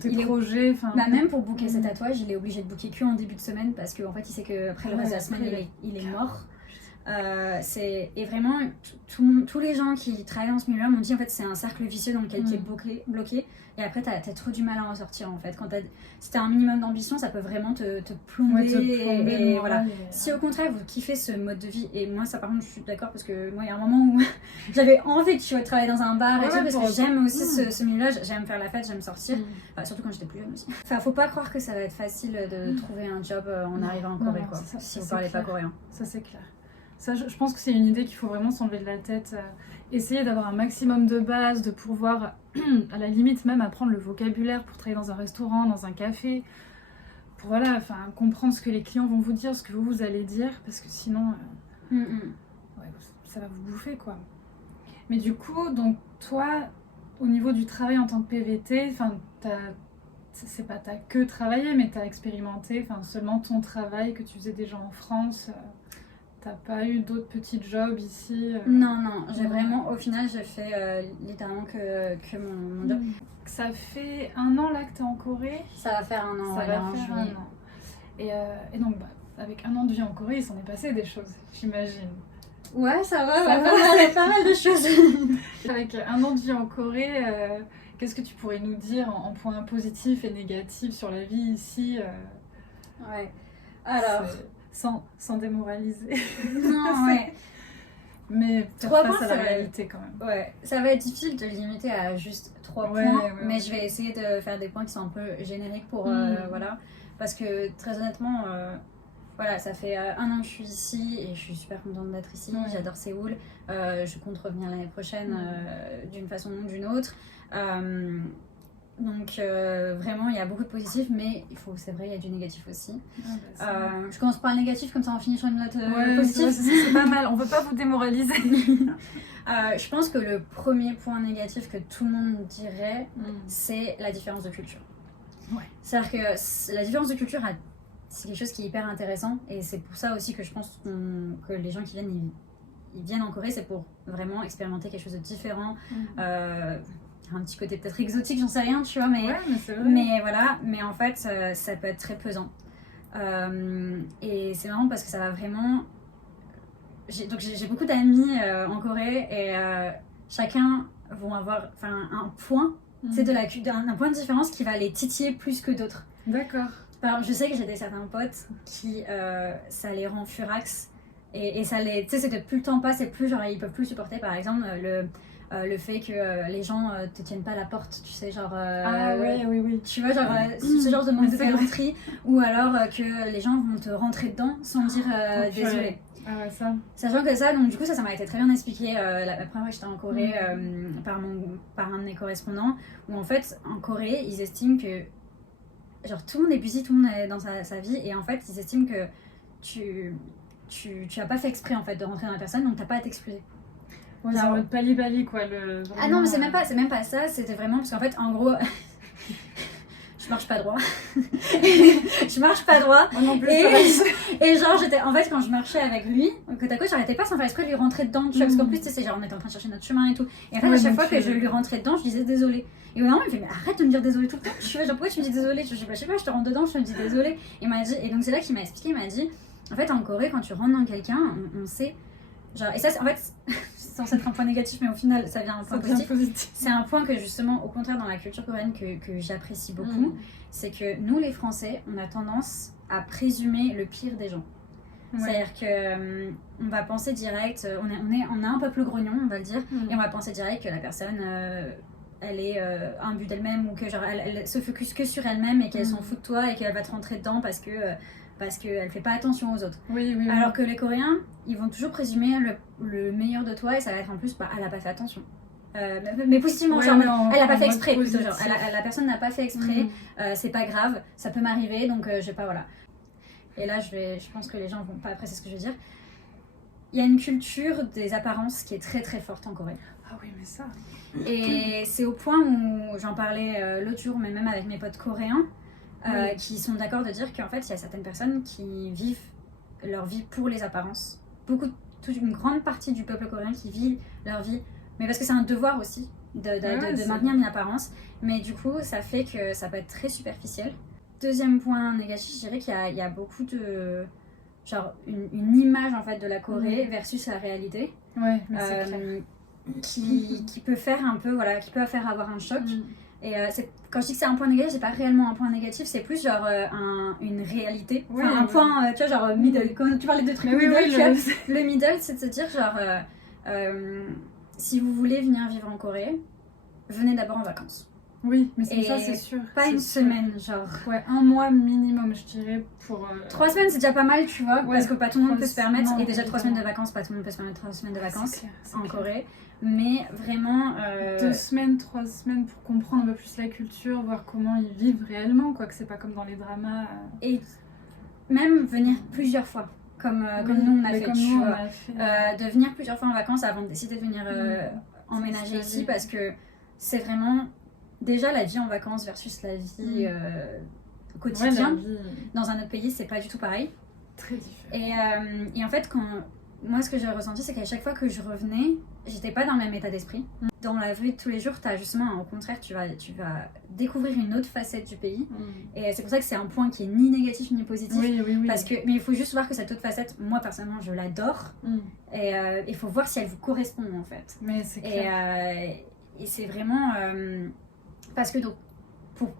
tes projets, même pour booker ses tatouages, il est obligé de booker que en début de semaine parce qu'en fait il sait qu'après le reste de la semaine il est mort. Et vraiment, tous les gens qui travaillent dans ce milieu-là m'ont dit en fait c'est un cercle vicieux dans lequel tu es bloqué et après t'as trop du mal à en sortir en fait. Si t'as un minimum d'ambition, ça peut vraiment te plomber. Voilà. Si au contraire vous kiffez ce mode de vie, et moi ça par contre je suis d'accord parce que moi il y a un moment où j'avais envie de travailler dans un bar et tout parce que j'aime aussi ce milieu-là, j'aime faire la fête, j'aime sortir, surtout quand j'étais plus jeune aussi. Faut pas croire que ça va être facile de trouver un job en arrivant en Corée quoi, si vous parlez pas coréen. Ça c'est clair. Ça, je pense que c'est une idée qu'il faut vraiment s'enlever de la tête. Essayer d'avoir un maximum de base, de pouvoir, à la limite même, apprendre le vocabulaire pour travailler dans un restaurant, dans un café. Pour comprendre ce que les clients vont vous dire, ce que vous allez dire, parce que sinon, ça va vous bouffer, quoi. Mais du coup, donc toi, au niveau du travail en tant que PVT, t'as que travaillé, mais t'as expérimenté, seulement ton travail que tu faisais déjà en France. T'as pas eu d'autres petits jobs ici Non, j'ai vraiment, au final, j'ai fait littéralement que mon job. Ça fait 1 an là que t'es en Corée. Ça va faire 1 an, ça va faire 1 an. Et donc, avec 1 an de vie en Corée, il s'en est passé des choses, j'imagine. Ouais, ça va, Ça va. pas mal de choses. Avec 1 an de vie en Corée, qu'est-ce que tu pourrais nous dire en points positifs et négatifs sur la vie ici Ouais. Alors. Sans démoraliser. Non, ouais. Mais faire 3 face points, à la ça va. réalité quand même. Ouais, ça va être difficile de limiter à juste 3 Ouais, points, ouais, mais ouais. je vais essayer de faire des points qui sont un peu génériques pour voilà, parce que très honnêtement, voilà, ça fait 1 an que je suis ici et je suis super contente d'être ici. Ouais. J'adore Séoul. Je compte revenir l'année prochaine d'une façon ou d'une autre. Donc vraiment, il y a beaucoup de positifs, mais c'est vrai, il y a du négatif aussi. Je commence par le négatif, comme ça on finit sur une note positive. C'est pas mal, on veut pas vous démoraliser. Je pense que le premier point négatif que tout le monde dirait, c'est la différence de culture. Ouais. C'est-à-dire que la différence de culture, c'est quelque chose qui est hyper intéressant, et c'est pour ça aussi que je pense que les gens qui viennent, ils viennent en Corée, c'est pour vraiment expérimenter quelque chose de différent. Un petit côté peut-être exotique, j'en sais rien, tu vois, mais c'est vrai. mais voilà, mais en fait, ça peut être très pesant. Et c'est marrant parce que ça va vraiment... J'ai beaucoup d'amis en Corée, et chacun vont avoir un point, c'est un point de différence qui va les titiller plus que d'autres. D'accord. Je sais que j'ai certains potes qui, ça les rend furax, et ça les... Tu sais, c'est de plus le temps passe, et plus genre ils peuvent plus supporter, par exemple, le fait que les gens te tiennent pas la porte, tu sais, genre... oui. Tu vois, genre, ce genre de manque de galanterie, ou alors que les gens vont te rentrer dedans sans dire désolé. Ah ouais, ça. Sachant que ça, donc du coup, ça m'a été très bien expliqué la première fois que j'étais en Corée par un de mes correspondants, où en fait, en Corée, ils estiment que genre tout le monde est busy, tout le monde est dans sa vie, et en fait, ils estiment que tu as pas fait exprès en fait de rentrer dans la personne, donc t'as pas à t'excuser. Ouais, c'est en mode pali-bali quoi. Ah non, mais c'est même pas ça, c'était vraiment parce qu'en fait, en gros, je marche pas droit. Je marche pas droit. Moi non plus, et genre, en fait, quand je marchais avec lui, côte à côte, j'arrêtais pas sans faire exprès de lui rentrer dedans, tu vois, parce qu'en plus, tu sais, genre, on était en train de chercher notre chemin et tout. Et en fait, à chaque fois que je lui rentrais dedans, je disais désolé. Et au moment, il me fait, mais arrête de me dire désolé tout le temps. Je suis genre, pourquoi tu me dis désolé? Je sais pas, je te rentre dedans, je te dis désolé. Et donc, c'est là qu'il m'a expliqué, il m'a dit, en fait, en Corée, quand tu rentres dans quelqu'un, on sait. Genre, et ça, en fait, c'est censé être un point négatif, mais au final, ça vient un point positif. C'est un point que, justement, au contraire, dans la culture coréenne, que j'apprécie beaucoup, c'est que nous, les Français, on a tendance à présumer le pire des gens. Ouais. C'est-à-dire qu'on va penser direct, on a un peuple grognon, on va le dire, et on va penser direct que la personne, elle est un but d'elle-même, ou que genre, elle se focus que sur elle-même et qu'elle s'en fout de toi et qu'elle va te rentrer dedans parce qu'elle fait pas attention aux autres. Oui. Alors que les Coréens, ils vont toujours présumer le meilleur de toi, et ça va être en plus, elle a pas fait attention. Mais positivement, genre, elle a pas fait exprès, plutôt, genre, la personne n'a pas fait exprès, c'est pas grave, ça peut m'arriver, donc je vais pas, voilà. Et là, je pense que les gens vont pas apprécier ce que je veux dire. Il y a une culture des apparences qui est très très forte en Corée. Ah oui, mais ça. Et c'est au point où j'en parlais l'autre jour, mais même avec mes potes coréens, qui sont d'accord de dire qu'en fait, il y a certaines personnes qui vivent leur vie pour les apparences. Une grande partie du peuple coréen qui vit leur vie, mais parce que c'est un devoir aussi de maintenir une apparence. Mais du coup, ça fait que ça peut être très superficiel. Deuxième point négatif, je dirais qu'il y a beaucoup de... genre une image en fait de la Corée versus la réalité. Ouais, mais c'est clair. Qui peut faire un peu, voilà, qui peut faire avoir un choc. Et quand je dis que c'est un point négatif, c'est pas réellement un point négatif, c'est plus genre une réalité. Un point, tu vois, genre middle. Quand tu parlais de trucs middle, le middle, c'est de se dire genre, si vous voulez venir vivre en Corée, venez d'abord en vacances. Oui, mais ça c'est sûr. Pas une semaine, genre. Ouais, 1 mois minimum, je dirais, pour... 3 semaines, c'est déjà pas mal, tu vois, parce que pas tout le monde peut se permettre. Et déjà 3 évidemment. semaines de vacances, pas tout le monde peut se permettre 3 semaines de vacances en Corée. Mais vraiment... 2 semaines, 3 semaines pour comprendre un peu plus la culture, voir comment ils vivent réellement, quoi, que c'est pas comme dans les dramas. Et même venir plusieurs fois, comme nous on a fait, tu vois. De venir plusieurs fois en vacances avant de décider de venir emménager ici, parce que c'est vraiment... Déjà, la vie en vacances versus la vie quotidienne, dans un autre pays, c'est pas du tout pareil. Très différent. Et en fait, moi, ce que j'ai ressenti, c'est qu'à chaque fois que je revenais, j'étais pas dans le même état d'esprit. Dans la vie de tous les jours, t'as justement, au contraire, tu vas découvrir une autre facette du pays. Et c'est pour ça que c'est un point qui est ni négatif ni positif. Oui. Parce que, mais il faut juste voir que cette autre facette, moi personnellement, je l'adore. Et il faut voir si elle vous correspond en fait. Mais c'est clair. Et c'est vraiment parce que donc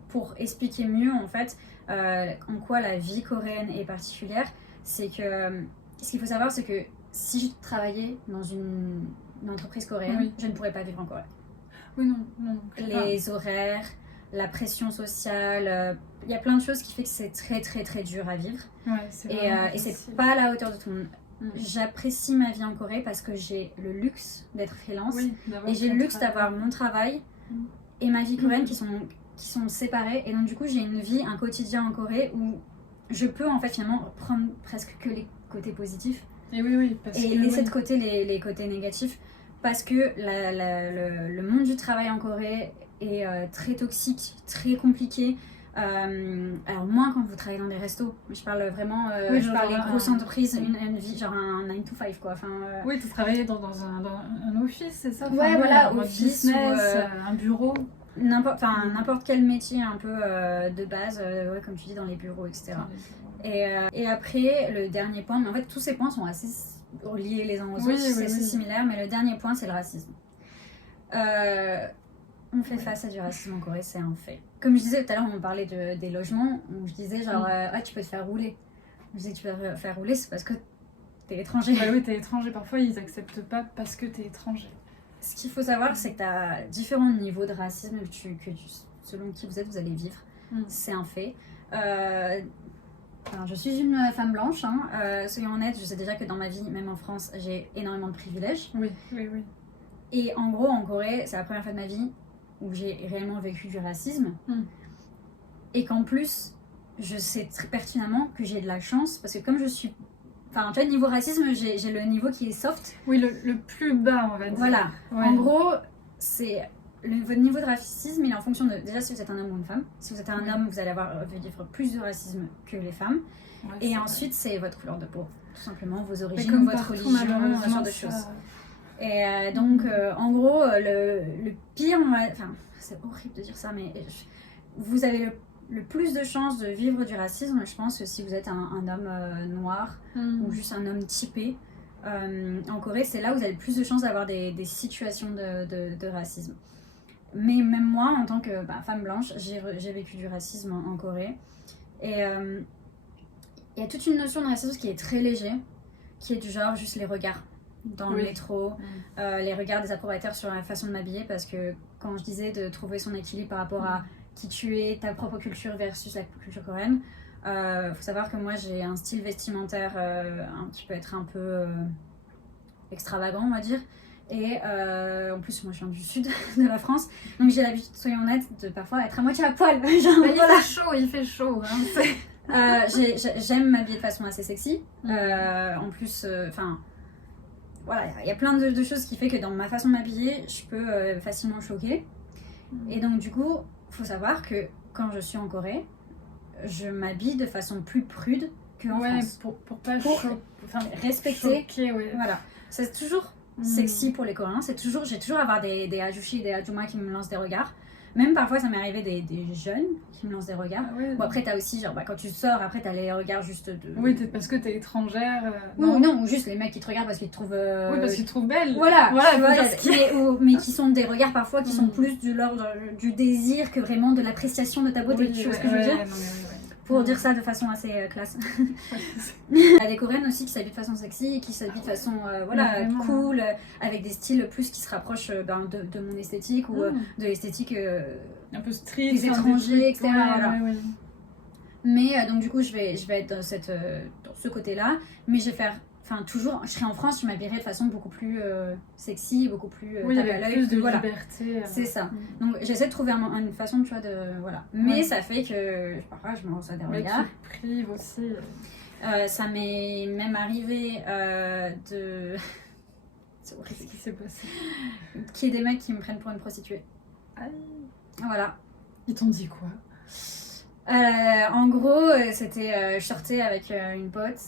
pour expliquer mieux en fait en quoi la vie coréenne est particulière, c'est que ce qu'il faut savoir, c'est que si je travaillais dans une entreprise coréenne, je ne pourrais pas vivre en Corée. Oui, non. Les horaires, la pression sociale, il y a plein de choses qui fait que c'est très très très dur à vivre. Et c'est pas à la hauteur de tout le monde. J'apprécie ma vie en Corée parce que j'ai le luxe d'être freelance et j'ai le luxe d'avoir mon travail et ma vie coréenne qui sont séparées. Et donc du coup j'ai une vie, un quotidien en Corée où je peux en fait finalement prendre presque que les côtés positifs et laisser de côté les côtés négatifs, parce que le monde du travail en Corée est très toxique, très compliqué. Alors moins quand vous travaillez dans des restos, je parle vraiment je parle des grosses entreprises, une vie genre un 9 to 5 quoi. Oui, tu travaillais dans un office, c'est ça? Ouais, voilà, office, business, un bureau. N'importe quel métier un peu de base, comme tu dis, dans les bureaux, etc. Et après, le dernier point, mais en fait tous ces points sont assez liés les uns aux autres, c'est assez similaire, mais le dernier point c'est le racisme. On fait face à du racisme en Corée, c'est un fait. Comme je disais tout à l'heure, on parlait des logements, où je disais genre tu peux te faire rouler. Je disais tu peux te faire rouler, c'est parce que t'es étranger. Bah oui, t'es étranger, parfois ils acceptent pas parce que t'es étranger. Ce qu'il faut savoir, c'est que t'as différents niveaux de racisme selon qui vous êtes, vous allez vivre. C'est un fait. Alors, je suis une femme blanche, soyons honnêtes, je sais déjà que dans ma vie, même en France, j'ai énormément de privilèges. Oui. Et en gros, en Corée, c'est la première fois de ma vie où j'ai réellement vécu du racisme. Et qu'en plus, je sais très pertinemment que j'ai de la chance, parce que comme je suis... Enfin, tu vois, niveau racisme, j'ai le niveau qui est soft. Oui, le plus bas, on va dire. Voilà. En gros, c'est... Votre niveau de racisme, il est en fonction de déjà si vous êtes un homme ou une femme. Si vous êtes un homme, vous allez vivre plus de racisme que les femmes. Et ensuite, c'est votre couleur de peau, tout simplement, vos origines, votre religion, ce genre de choses. Et donc, en gros, le pire, enfin, c'est horrible de dire ça, mais vous avez le plus de chances de vivre du racisme, je pense, que si vous êtes un homme noir ou juste un homme typé. En Corée, c'est là où vous avez le plus de chances d'avoir des situations de racisme. Mais même moi, en tant que femme blanche, j'ai vécu du racisme en Corée. Et il y a toute une notion de racisme qui est très léger, qui est du genre juste les regards dans le métro, les regards des approbateurs sur la façon de m'habiller, parce que quand je disais de trouver son équilibre par rapport à qui tu es, ta propre culture versus la culture coréenne, faut savoir que moi j'ai un style vestimentaire qui peut être un peu extravagant, on va dire. Et en plus, moi je viens du sud de la France, donc j'ai l'habitude, soyons honnêtes, de parfois être à moitié à poil. Genre, il fait chaud. J'aime m'habiller de façon assez sexy. En plus, voilà, il y a plein de choses qui fait que dans ma façon de m'habiller, je peux facilement choquer. Et donc du coup, faut savoir que quand je suis en Corée, je m'habille de façon plus prude qu'en France. Pour pas respecter. Choquer, voilà. C'est toujours sexy pour les Coréens. J'ai toujours à avoir des ajushi, des ajuma qui me lancent des regards. Même parfois, ça m'est arrivé des jeunes qui me lancent des regards. Bon, après, t'as aussi, genre, quand tu sors, après, t'as les regards juste de... Oui, parce que t'es étrangère. Non, ou juste les mecs qui te regardent parce qu'ils te trouvent... Oui, parce qu'ils te trouvent belle. Voilà mais qui sont des regards parfois qui sont plus de l'ordre du désir que vraiment de l'appréciation de ta beauté. Tu vois ce que je veux dire? Pour dire ça de façon assez classe. Il y a des Coréennes aussi qui s'habillent de façon sexy, qui s'habillent de façon cool, avec des styles plus qui se rapprochent de mon esthétique ou de l'esthétique un peu street, des étrangers, etc. Mais donc du coup je vais être dans ce côté-là, mais je vais faire... Enfin, toujours, je serai en France, je m'habillerai de façon beaucoup plus sexy, beaucoup plus tape à l'œil. Plus de liberté. C'est ça. Donc, j'essaie de trouver une façon, tu vois, de... Voilà. Mais ça fait que, parfois, je me reçois des regards. Mais tu prives aussi. Ça m'est même arrivé de... C'est horrible. Qu'est-ce qui s'est passé? Qu'il y ait des mecs qui me prennent pour une prostituée. Aïe. Voilà. Ils t'ont dit quoi? En gros, c'était, je sortais avec une pote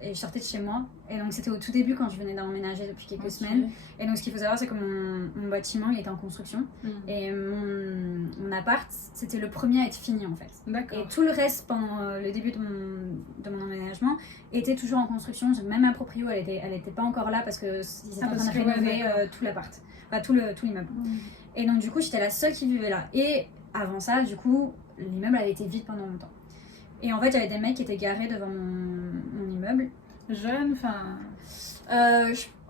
et je sortais de chez moi. Et donc c'était au tout début quand je venais d'emménager depuis quelques semaines. Et donc ce qu'il faut savoir, c'est que mon bâtiment il était en construction. Et mon appart, c'était le premier à être fini en fait. D'accord. Et tout le reste pendant le début de mon emménagement était toujours en construction. Même ma proprio, elle était pas encore là parce qu'ils étaient en train de rénover tout l'appart. Enfin tout l'immeuble. Et donc du coup, j'étais la seule qui vivait là. Et avant ça, du coup, l'immeuble avait été vide pendant longtemps. Et en fait, il y avait des mecs qui étaient garés devant mon immeuble. Jeunes, enfin...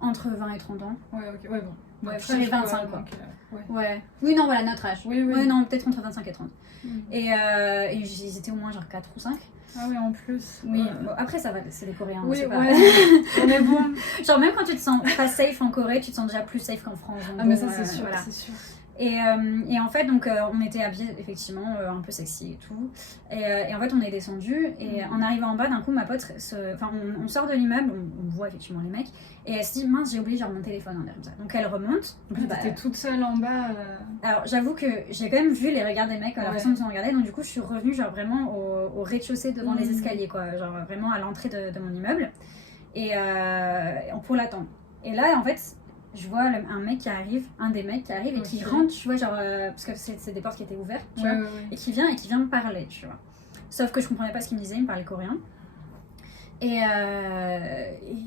Entre 20 et 30 ans. Ouais, ok, ouais, bon. Ouais, je dirais 25, quoi. Donc, ouais. Oui, non, voilà, notre âge. Oui. Ouais, non, peut-être entre 25 et 30. Et ils étaient au moins genre 4 ou 5. Ah oui, en plus. Oui, bon, après ça va, c'est des Coréens. Oui, c'est pas... on est bon. Genre même quand tu te sens pas safe en Corée, tu te sens déjà plus safe qu'en France. Donc, mais ça c'est sûr, voilà. c'est sûr. Et en fait, donc, on était habillés effectivement un peu sexy et tout. Et en fait, on est descendu. Et en arrivant en bas, d'un coup, ma pote, on sort de l'immeuble, on voit effectivement les mecs. Et elle se dit, mince, j'ai oublié genre mon téléphone. Comme ça. Donc elle remonte. T'étais toute seule en bas. Alors j'avoue que j'ai quand même vu les regards des mecs, la façon dont ils ont regardé. Donc du coup, je suis revenue genre vraiment au rez-de-chaussée devant les escaliers, quoi. Genre vraiment à l'entrée de mon immeuble. Et pour l'attendre. Et là, en fait, je vois un mec qui arrive, un des mecs qui arrive et qui rentre, tu vois, genre, parce que c'est des portes qui étaient ouvertes, tu vois, et qui vient me parler, tu vois. Sauf que je comprenais pas ce qu'il me disait, il me parlait coréen. Et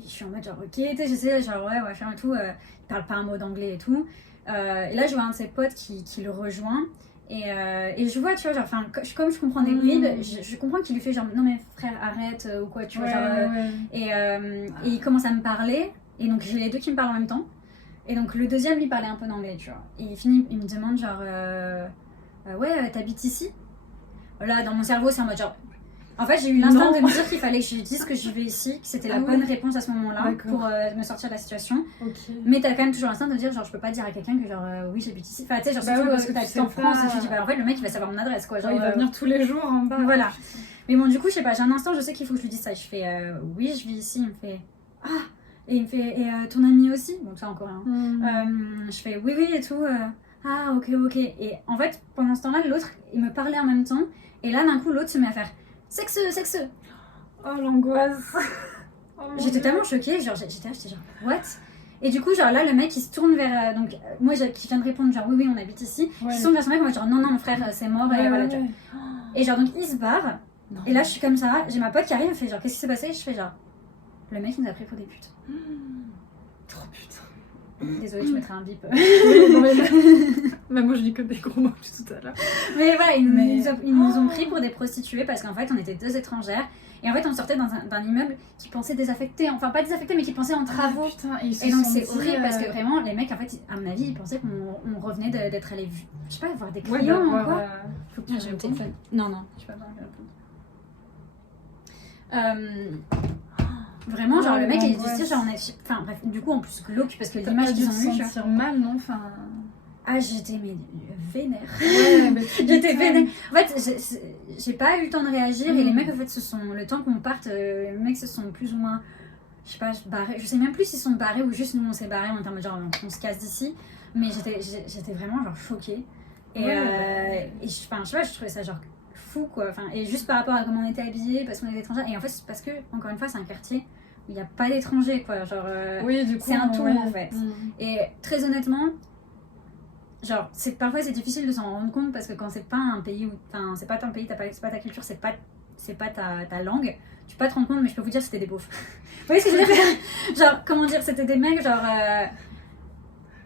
je suis en mode genre, ok, tu sais, j'essaie, genre, ouais, faire et tout, il parle pas un mot d'anglais et tout. Et là, je vois un de ses potes qui le rejoint. Et je vois, tu vois, genre, comme je comprends des bribes, je comprends qu'il lui fait genre, non mais frère, arrête, ou quoi, tu vois, genre. Et il commence à me parler, et donc j'ai les deux qui me parlent en même temps. Et donc le deuxième lui parlait un peu d'anglais, tu vois. Et il me demande genre, ouais, t'habites ici? Là, dans mon cerveau, c'est en mode genre. En fait, j'ai eu l'instinct de me dire qu'il fallait que je lui dise que je vivais ici, que c'était la bonne réponse à ce moment-là pour me sortir de la situation. Mais t'as quand même toujours l'instinct de dire genre, je peux pas dire à quelqu'un que genre, oui, j'habite ici. Enfin, tu sais, genre, surtout parce que t'habites en France, et tu dis, bah en fait, le mec il va savoir mon adresse, quoi. Genre, il va venir tous les jours en bas. Voilà. Mais bon, du coup, je sais pas, j'ai un instant, je sais qu'il faut que je lui dise ça. Je fais, oui, je vis ici. Il me fait, ah! Et il me fait, et ton ami aussi? Donc ça en coréen. Je fais, oui, et tout. Ah, ok. Et en fait, pendant ce temps-là, l'autre, il me parlait en même temps. Et là, d'un coup, l'autre se met à faire, sexe. Oh, l'angoisse. J'étais tellement choquée, genre, j'étais genre, what? Et du coup, genre là, le mec, il se tourne vers. Donc, moi qui viens de répondre, genre, oui, on habite ici. Il se tourne vers son mec, moi, genre, non, mon frère, c'est mort. Et voilà, tu vois. Et genre, donc, il se barre. Non. Et là, je suis comme ça. J'ai ma pote qui arrive, elle fait, genre, qu'est-ce qui s'est passé? Je fais, genre, le mec, il nous a pris pour des putes. Trop putain. Désolée, je mettrai un bip. Mais moi, je dis que des gros mots depuis tout à l'heure. Mais voilà, ils nous ont pris pour des prostituées parce qu'en fait, on était deux étrangères. Et en fait, on sortait d'un immeuble qui pensait désaffecté. Enfin, pas désaffecté, mais qui pensait en travaux. Putain, et donc, c'est horrible parce que vraiment, les mecs, en fait, à mon avis, ils pensaient qu'on revenait d'être allés, je sais pas, voir des clients ou quoi. Faut que tu j'ai le téléphone. Non, je sais pas répondre. Vraiment, genre, le mec, il dit, genre, enfin, bref, du coup, en plus, glauque, parce que l'image qu'ils ont eue. Tu te sentir mal, non? Enfin... Ah, j'étais vénère. Ouais, mais j'étais vénère. En fait, j'ai pas eu le temps de réagir et les mecs, en fait, le temps qu'on parte, les mecs se sont plus ou moins, je sais pas, barrés. Je sais même plus s'ils sont barrés ou juste nous on s'est barrés en termes de genre on se casse d'ici. Mais j'étais vraiment genre choquée. Et je sais pas, je trouvais ça genre fou quoi. Enfin, et juste par rapport à comment on était habillés, parce qu'on est étrangers. Et en fait, c'est parce que, encore une fois, c'est un quartier où il n'y a pas d'étrangers quoi. Genre, du coup, c'est un tout en fait. Et très honnêtement, genre, parfois c'est difficile de s'en rendre compte parce que quand c'est pas un pays où. Enfin, c'est pas ton pays, c'est pas ta culture, c'est pas ta langue, tu peux pas te rendre compte, mais je peux vous dire que c'était des beaufs. Vous voyez ce que je veux dire? Genre, comment dire, c'était des mecs, genre.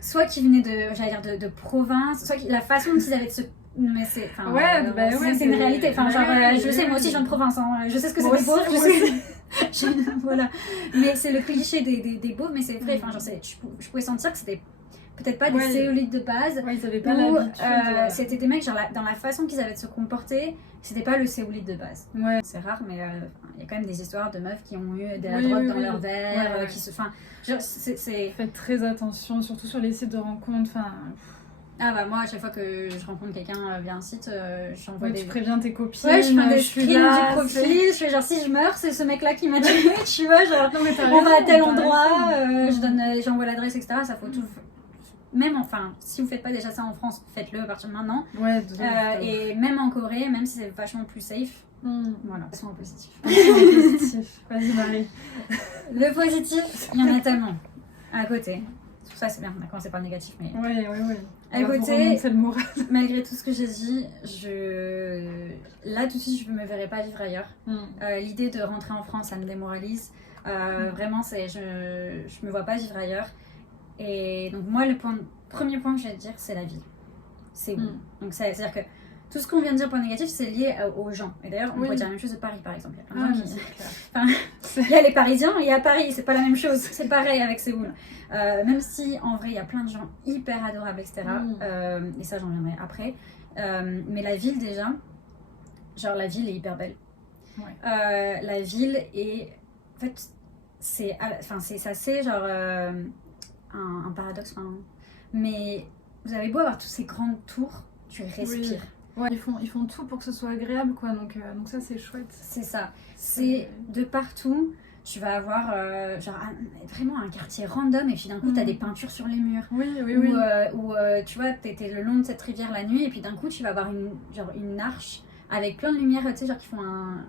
Soit qui venaient de province, soit la façon dont ils avaient de se. Mais c'est. C'est une réalité. Enfin, genre, je sais, moi aussi je viens de province, hein, je sais ce que c'est des beaufs, voilà. Mais c'est le cliché des beaufs, mais c'est vrai, enfin, genre, je pouvais sentir que c'était. Peut-être pas des céolites de base. Ils avaient pas l'habitude. C'était des mecs, genre, dans la façon qu'ils avaient de se comporter, c'était pas le céolite de base. C'est rare, mais il y a quand même des histoires de meufs qui ont eu de la drogue dans leur verre, qui se. Enfin, faites très attention, surtout sur les sites de rencontres. Enfin. Ah bah moi, à chaque fois que je rencontre quelqu'un via un site, j'envoie des... Tu préviens tes copines. Ouais, je fais des screens du profil, je fais genre si je meurs, c'est ce mec-là qui m'a tué, tu vois, genre on va à tel endroit, j'envoie l'adresse, etc. Ça faut tout. même enfin, si vous faites pas déjà ça en France, faites-le à partir de maintenant. Ouais, Et même en Corée, même si c'est vachement plus safe, voilà, passons au positif. Positif. Vas-y, Marie. Le positif, il y en a tellement à côté. Tout ça, c'est bien, on a commencé par le négatif, mais Ouais. à côté, C'est le moral. malgré tout ce que j'ai dit, là tout de suite, je ne me verrais pas vivre ailleurs. L'idée de rentrer en France, ça me démoralise. Vraiment, je me vois pas vivre ailleurs. Et donc moi, premier point que je vais te dire, c'est la ville. C'est où. Donc c'est-à-dire que tout ce qu'on vient de dire point négatif, c'est lié aux gens. Et d'ailleurs, on pourrait dire la même chose de Paris, par exemple. Il y a plein de gens qui... il y a les Parisiens et il y a Paris, c'est pas la même chose. C'est pareil avec Séoul. Même si, en vrai, il y a plein de gens hyper adorables, etc. Et ça, j'en viendrai après. Mais la ville, déjà, genre, la ville est hyper belle. La ville est... En fait, c'est assez, genre, un paradoxe. Mais vous avez beau avoir toutes ces grandes tours, tu respires. Ouais, ils font tout pour que ce soit agréable, quoi. Donc ça, c'est chouette. C'est ça. C'est de partout. Tu vas avoir vraiment un quartier random et puis d'un coup, tu as des peintures sur les murs. Oui. Ou tu vois, tu étais le long de cette rivière la nuit et puis d'un coup, tu vas avoir une arche avec plein de lumières, tu sais, genre qui font un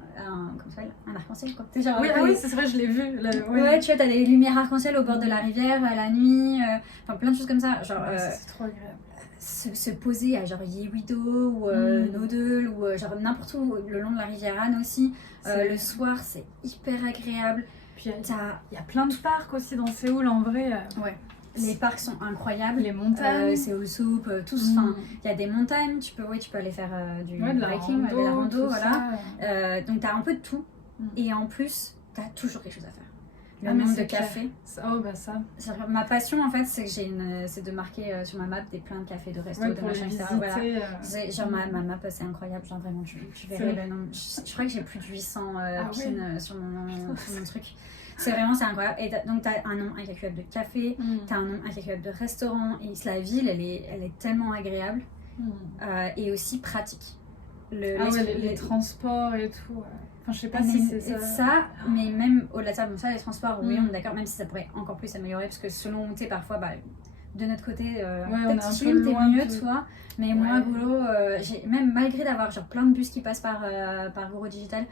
arc-en-ciel, quoi. Genre, oui, c'est vrai, je l'ai vu. Ouais, tu vois, t'as des lumières arc-en-ciel au bord de la rivière, la nuit, enfin plein de choses comme ça. Genre, c'est trop agréable. Se poser à genre Yeouido ou Nodel ou genre n'importe où le long de la rivière Han aussi. Le soir, c'est hyper agréable. Puis il y a plein de parcs aussi dans Séoul, en vrai. Ouais. Les parcs sont incroyables. Les montagnes. Séoul Soup, tous. Enfin, il y a des montagnes. Tu peux aller faire du hiking, de la rando, voilà. Donc t'as un peu de tout. Et en plus, t'as toujours quelque chose à faire. Le nombre de cafés. Ça. Ma passion, en fait, c'est de marquer sur ma map plein de cafés, de restos, de machin, etc. Voilà. Genre ma map, c'est incroyable. Genre vraiment, tu verrais le nombre. Je crois que j'ai plus de 800 pins sur mon truc. C'est incroyable. Et donc, tu as un nombre incalculable de cafés, tu as un nombre incalculable de restaurants. Et la ville, elle est tellement agréable et aussi pratique. Les transports et tout. Enfin, je sais pas si c'est ça. Mais même au-delà de ça, bon, ça, les transports, oui, on est d'accord, même si ça pourrait encore plus s'améliorer, parce que selon où tu es, parfois, de notre côté, peut-être Chine, t'es mieux, tu vois. Mais moi, Goro, même malgré d'avoir genre plein de bus qui passent par Goro Digital,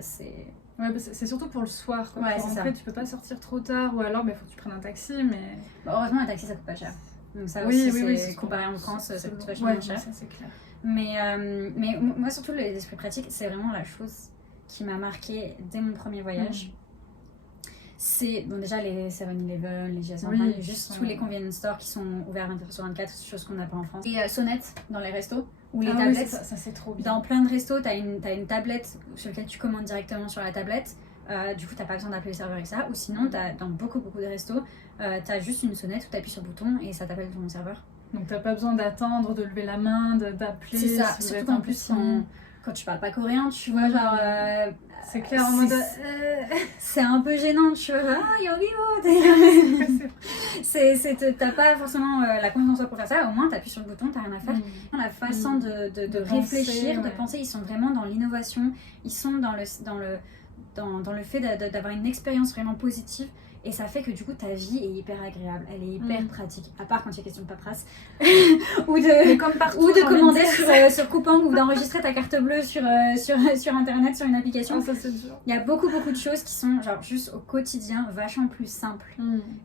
c'est... Ouais, c'est surtout pour le soir. Quoi. Après, tu peux pas sortir trop tard, ou alors il faut que tu prennes un taxi, mais... heureusement, un taxi, ça coûte pas cher. Donc ça aussi, c'est comparé en France, ça coûte vachement moins cher. Ça, c'est clair. Mais moi, surtout, l'esprit pratique, c'est vraiment la chose qui m'a marqué dès mon premier voyage. C'est déjà les 7-Eleven, les GS juste tous les convenience stores qui sont ouverts 24/24, chose qu'on n'a pas en France. Et sonnettes dans les restos, ou les tablettes. Ça c'est trop bien. Dans plein de restos, t'as une tablette sur laquelle tu commandes directement sur la tablette. Du coup, t'as pas besoin d'appeler le serveur avec ça. Ou sinon, dans beaucoup de restos, t'as juste une sonnette où t'appuies sur le bouton et ça t'appelle ton serveur. Donc t'as pas besoin d'attendre, de lever la main, d'appeler. C'est ça, surtout qu'en plus, quand tu parles pas coréen, tu vois, genre... c'est clair, en mode... c'est un peu gênant, tu vois, t'as pas forcément la confiance en soi pour faire ça, au moins t'appuies sur le bouton, t'as rien à faire. La façon de réfléchir, de penser, ils sont vraiment dans l'innovation, ils sont dans le fait d'avoir une expérience vraiment positive. Et ça fait que du coup ta vie est hyper agréable, elle est hyper pratique, à part quand il y a question de paperasse ou de commander sur Coupang ou d'enregistrer ta carte bleue sur internet, sur une application. Ça c'est dur. Il y a beaucoup de choses qui sont genre juste au quotidien vachement plus simples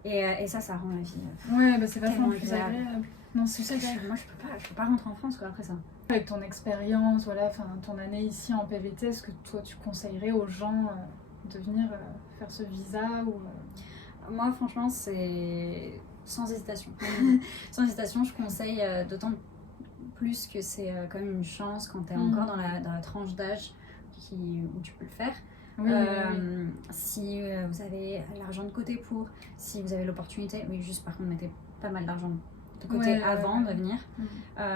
et ça rend la vie c'est vachement plus agréable. Non, c'est ça. Moi je peux pas rentrer en France quoi, après ça. Avec ton expérience, ton année ici en PVT, est-ce que toi tu conseillerais aux gens de venir faire ce visa ou Moi franchement c'est sans hésitation. Sans hésitation, je conseille d'autant plus que c'est quand même une chance quand tu es encore dans la tranche d'âge où tu peux le faire. Si vous avez l'argent de côté si vous avez l'opportunité, juste par contre mettez pas mal d'argent de côté avant de venir.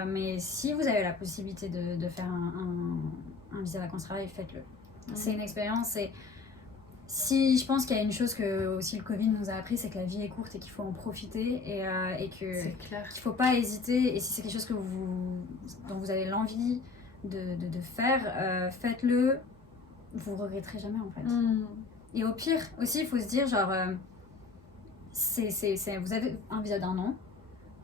Mais si vous avez la possibilité de faire un visa vacances-travail, faites-le. C'est une expérience. Si je pense qu'il y a une chose que aussi le Covid nous a appris, c'est que la vie est courte et qu'il faut en profiter et que qu'il faut pas hésiter. Et si c'est quelque chose dont vous avez l'envie de faire, faites-le. Vous regretterez jamais en fait. Et au pire aussi, il faut se dire genre, vous avez un visa d'1 an.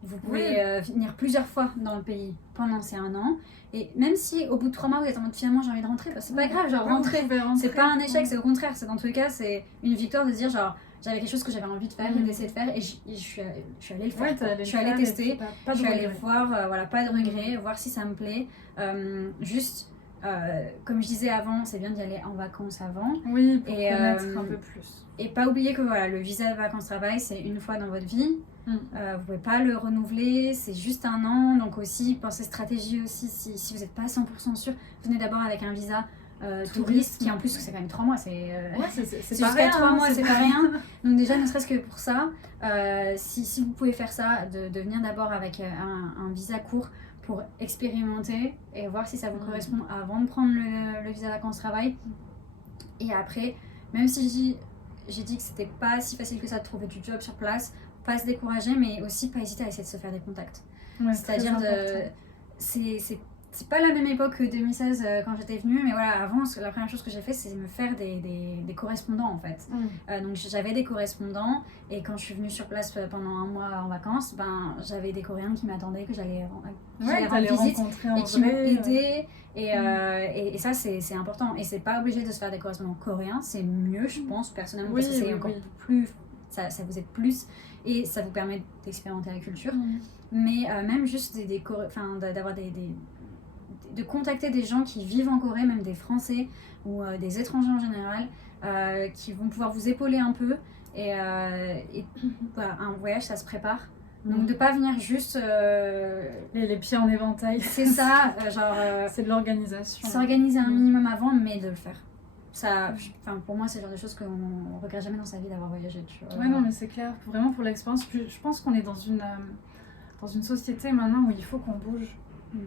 Vous pouvez venir plusieurs fois dans le pays pendant ces 1 an. Et même si au bout de 3 mois vous êtes en mode finalement j'ai envie de rentrer, bah, c'est pas grave, genre rentrer. C'est pas un échec, c'est au contraire, c'est dans tous les cas, c'est une victoire de se dire genre j'avais quelque chose que j'avais envie de faire et d'essayer de faire et je suis allée le faire. Je suis allée tester, je suis allée voir, voilà, pas de regrets, voir si ça me plaît. Comme je disais avant, c'est bien d'y aller en vacances avant. Oui, pour connaître un peu plus. Et pas oublier que voilà, le visa de vacances-travail, c'est une fois dans votre vie. Vous pouvez pas le renouveler, c'est juste 1 an. Donc aussi, pensez stratégie aussi, si vous n'êtes pas 100% sûr, venez d'abord avec un visa touriste qui en plus, c'est quand même 3 mois. C'est jusqu'à 3 mois, c'est pas rien. Donc déjà, ne serait-ce que pour ça, si vous pouvez faire ça, de venir d'abord avec un visa court, pour expérimenter et voir si ça vous correspond avant de prendre le visa vacances-travail. Et après, même si j'ai dit que c'était pas si facile que ça de trouver du job sur place, pas se décourager, mais aussi pas hésiter à essayer de se faire des contacts. C'est-à-dire c'est pas la même époque que 2016 quand j'étais venue, mais voilà, avant, la première chose que j'ai fait, c'est me faire des correspondants en fait. Donc j'avais des correspondants, et quand je suis venue sur place pendant 1 mois en vacances, j'avais des Coréens qui m'attendaient, que j'allais rendre visite, et qui m'ont aidé. Et ça, c'est important. Et c'est pas obligé de se faire des correspondants coréens, c'est mieux, je pense, personnellement, parce que c'est encore plus. Ça vous aide plus, et ça vous permet d'expérimenter la culture. Mais même juste d'avoir de contacter des gens qui vivent en Corée, même des Français ou des étrangers en général, qui vont pouvoir vous épauler un peu. Et voilà, un voyage, ça se prépare. Donc de pas venir juste... les pieds en éventail. C'est ça, c'est de l'organisation. S'organiser un minimum avant, mais de le faire. Ça, pour moi, c'est le genre de choses qu'on ne regrette jamais dans sa vie d'avoir voyagé. Tu vois. Ouais, non, mais c'est clair. Vraiment pour l'expérience. Je pense qu'on est dans une société maintenant où il faut qu'on bouge.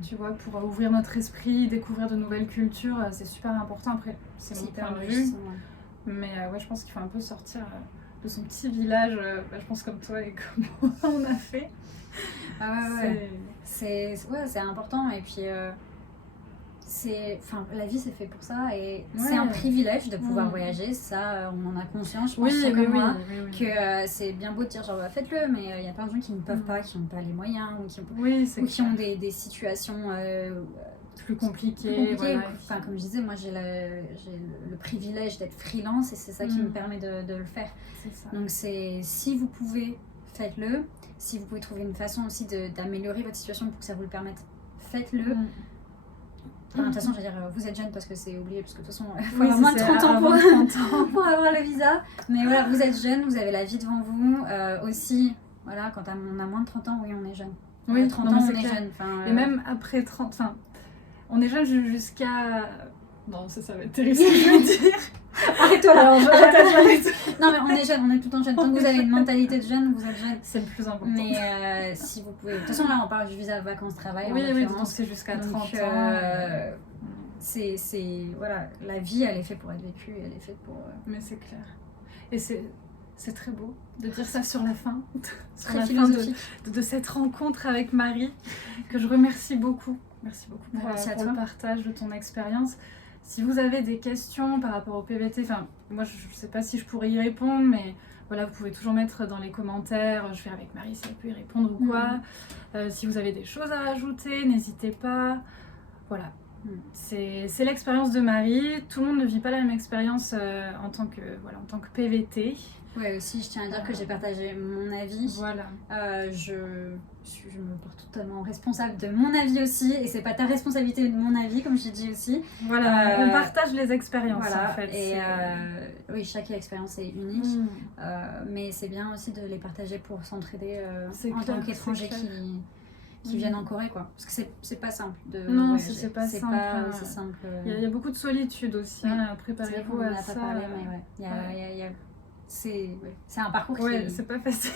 Tu vois, pour ouvrir notre esprit, découvrir de nouvelles cultures, c'est super important. Après, c'est mon point de vue. Mais je pense qu'il faut un peu sortir de son petit village. Je pense comme toi et comme moi, on a fait. C'est important. Et puis, la vie, c'est fait pour ça. Et c'est un privilège de pouvoir voyager. Ça, on en a conscience, je pense, comme moi. Que c'est bien beau de dire, genre, faites-le, mais il y a plein de gens qui ne peuvent pas, qui n'ont pas les moyens, ou qui ont des situations plus compliquées. Voilà. Comme je disais, moi, j'ai le privilège d'être freelance, et c'est ça qui me permet de le faire. Donc, si vous pouvez, faites-le. Si vous pouvez trouver une façon aussi d'améliorer votre situation pour que ça vous le permette, faites-le. De toute façon, je veux dire, vous êtes jeune parce que c'est oublié, parce que de toute façon, il faut avoir moins de 30 ans pour avoir le visa. Mais voilà, vous êtes jeune, vous avez la vie devant vous. Aussi, voilà, quand on a moins de 30 ans, oui, on est jeune. Oui, 30 ans, on est jeune. Et même après 30, on est jeune jusqu'à... Non, ça va être terrible ce que je veux dire. Arrête-toi là. Alors, non, mais on est jeune, on est tout le temps jeune. Tant que vous avez une mentalité de jeune, vous êtes jeune. C'est le plus important. Mais si vous pouvez... De toute façon, là, on parle du visa vacances-travail. Oui, donc c'est jusqu'à 30 ans. Voilà, la vie, elle est faite pour être vécue, elle est faite pour... Mais c'est clair. Et c'est très beau de dire ça sur la fin. Très philosophique. De cette rencontre avec Marie, que je remercie beaucoup. Merci beaucoup pour le partage de ton expérience. Si vous avez des questions par rapport au PVT, moi je ne sais pas si je pourrais y répondre, mais voilà, vous pouvez toujours mettre dans les commentaires, je vais avec Marie si elle peut y répondre ou quoi. Si vous avez des choses à rajouter, n'hésitez pas. Voilà, c'est l'expérience de Marie. Tout le monde ne vit pas la même expérience en tant que PVT. Ouais, aussi, je tiens à dire que j'ai partagé mon avis. Voilà. Je me porte totalement responsable de mon avis aussi, et c'est pas ta responsabilité de mon avis, comme je dit aussi. Voilà, on partage les expériences en fait. Et oui, chaque expérience est unique, mais c'est bien aussi de les partager pour s'entraider en tant qu'étrangers qui viennent en Corée, quoi. Parce que c'est pas simple de voyager. C'est pas simple. Pas aussi simple. Il y a beaucoup de solitude aussi, préparez-vous à ça. On en a pas parlé, mais c'est un parcours qui... c'est pas facile.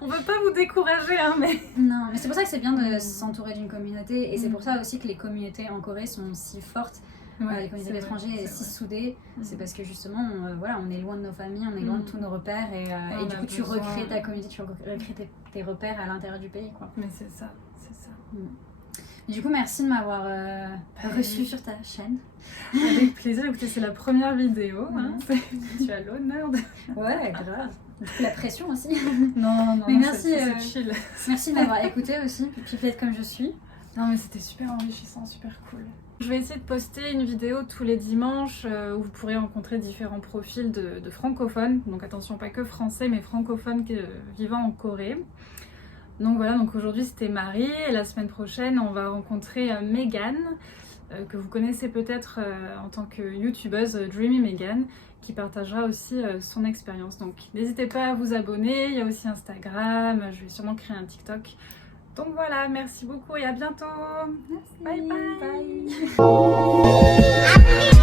On veut pas vous décourager, mais... Non, mais c'est pour ça que c'est bien de s'entourer d'une communauté, et c'est pour ça aussi que les communautés en Corée sont si fortes. Les communautés d'étrangers si soudées, c'est parce que justement, on est loin de nos familles, on est loin de tous nos repères, et du coup tu recrées ta communauté, tu recrées tes repères à l'intérieur du pays, quoi. Mais c'est ça. Du coup, merci de m'avoir reçu sur ta chaîne. Avec plaisir. Écoutez, c'est la première vidéo. Hein. Tu as l'honneur de... Ouais, grave. La pression aussi. Non, mais merci, c'est chill. Merci de m'avoir écouté aussi, pipelette comme je suis. Non, mais c'était super enrichissant, super cool. Je vais essayer de poster une vidéo tous les dimanches où vous pourrez rencontrer différents profils de francophones. Donc attention, pas que français, mais francophones vivant en Corée. Donc voilà, donc aujourd'hui c'était Marie et la semaine prochaine on va rencontrer Megan, que vous connaissez peut-être en tant que youtubeuse Dreamy Megan, qui partagera aussi son expérience. Donc n'hésitez pas à vous abonner, il y a aussi Instagram, je vais sûrement créer un TikTok. Donc voilà, merci beaucoup et à bientôt. Merci. Bye bye. Bye.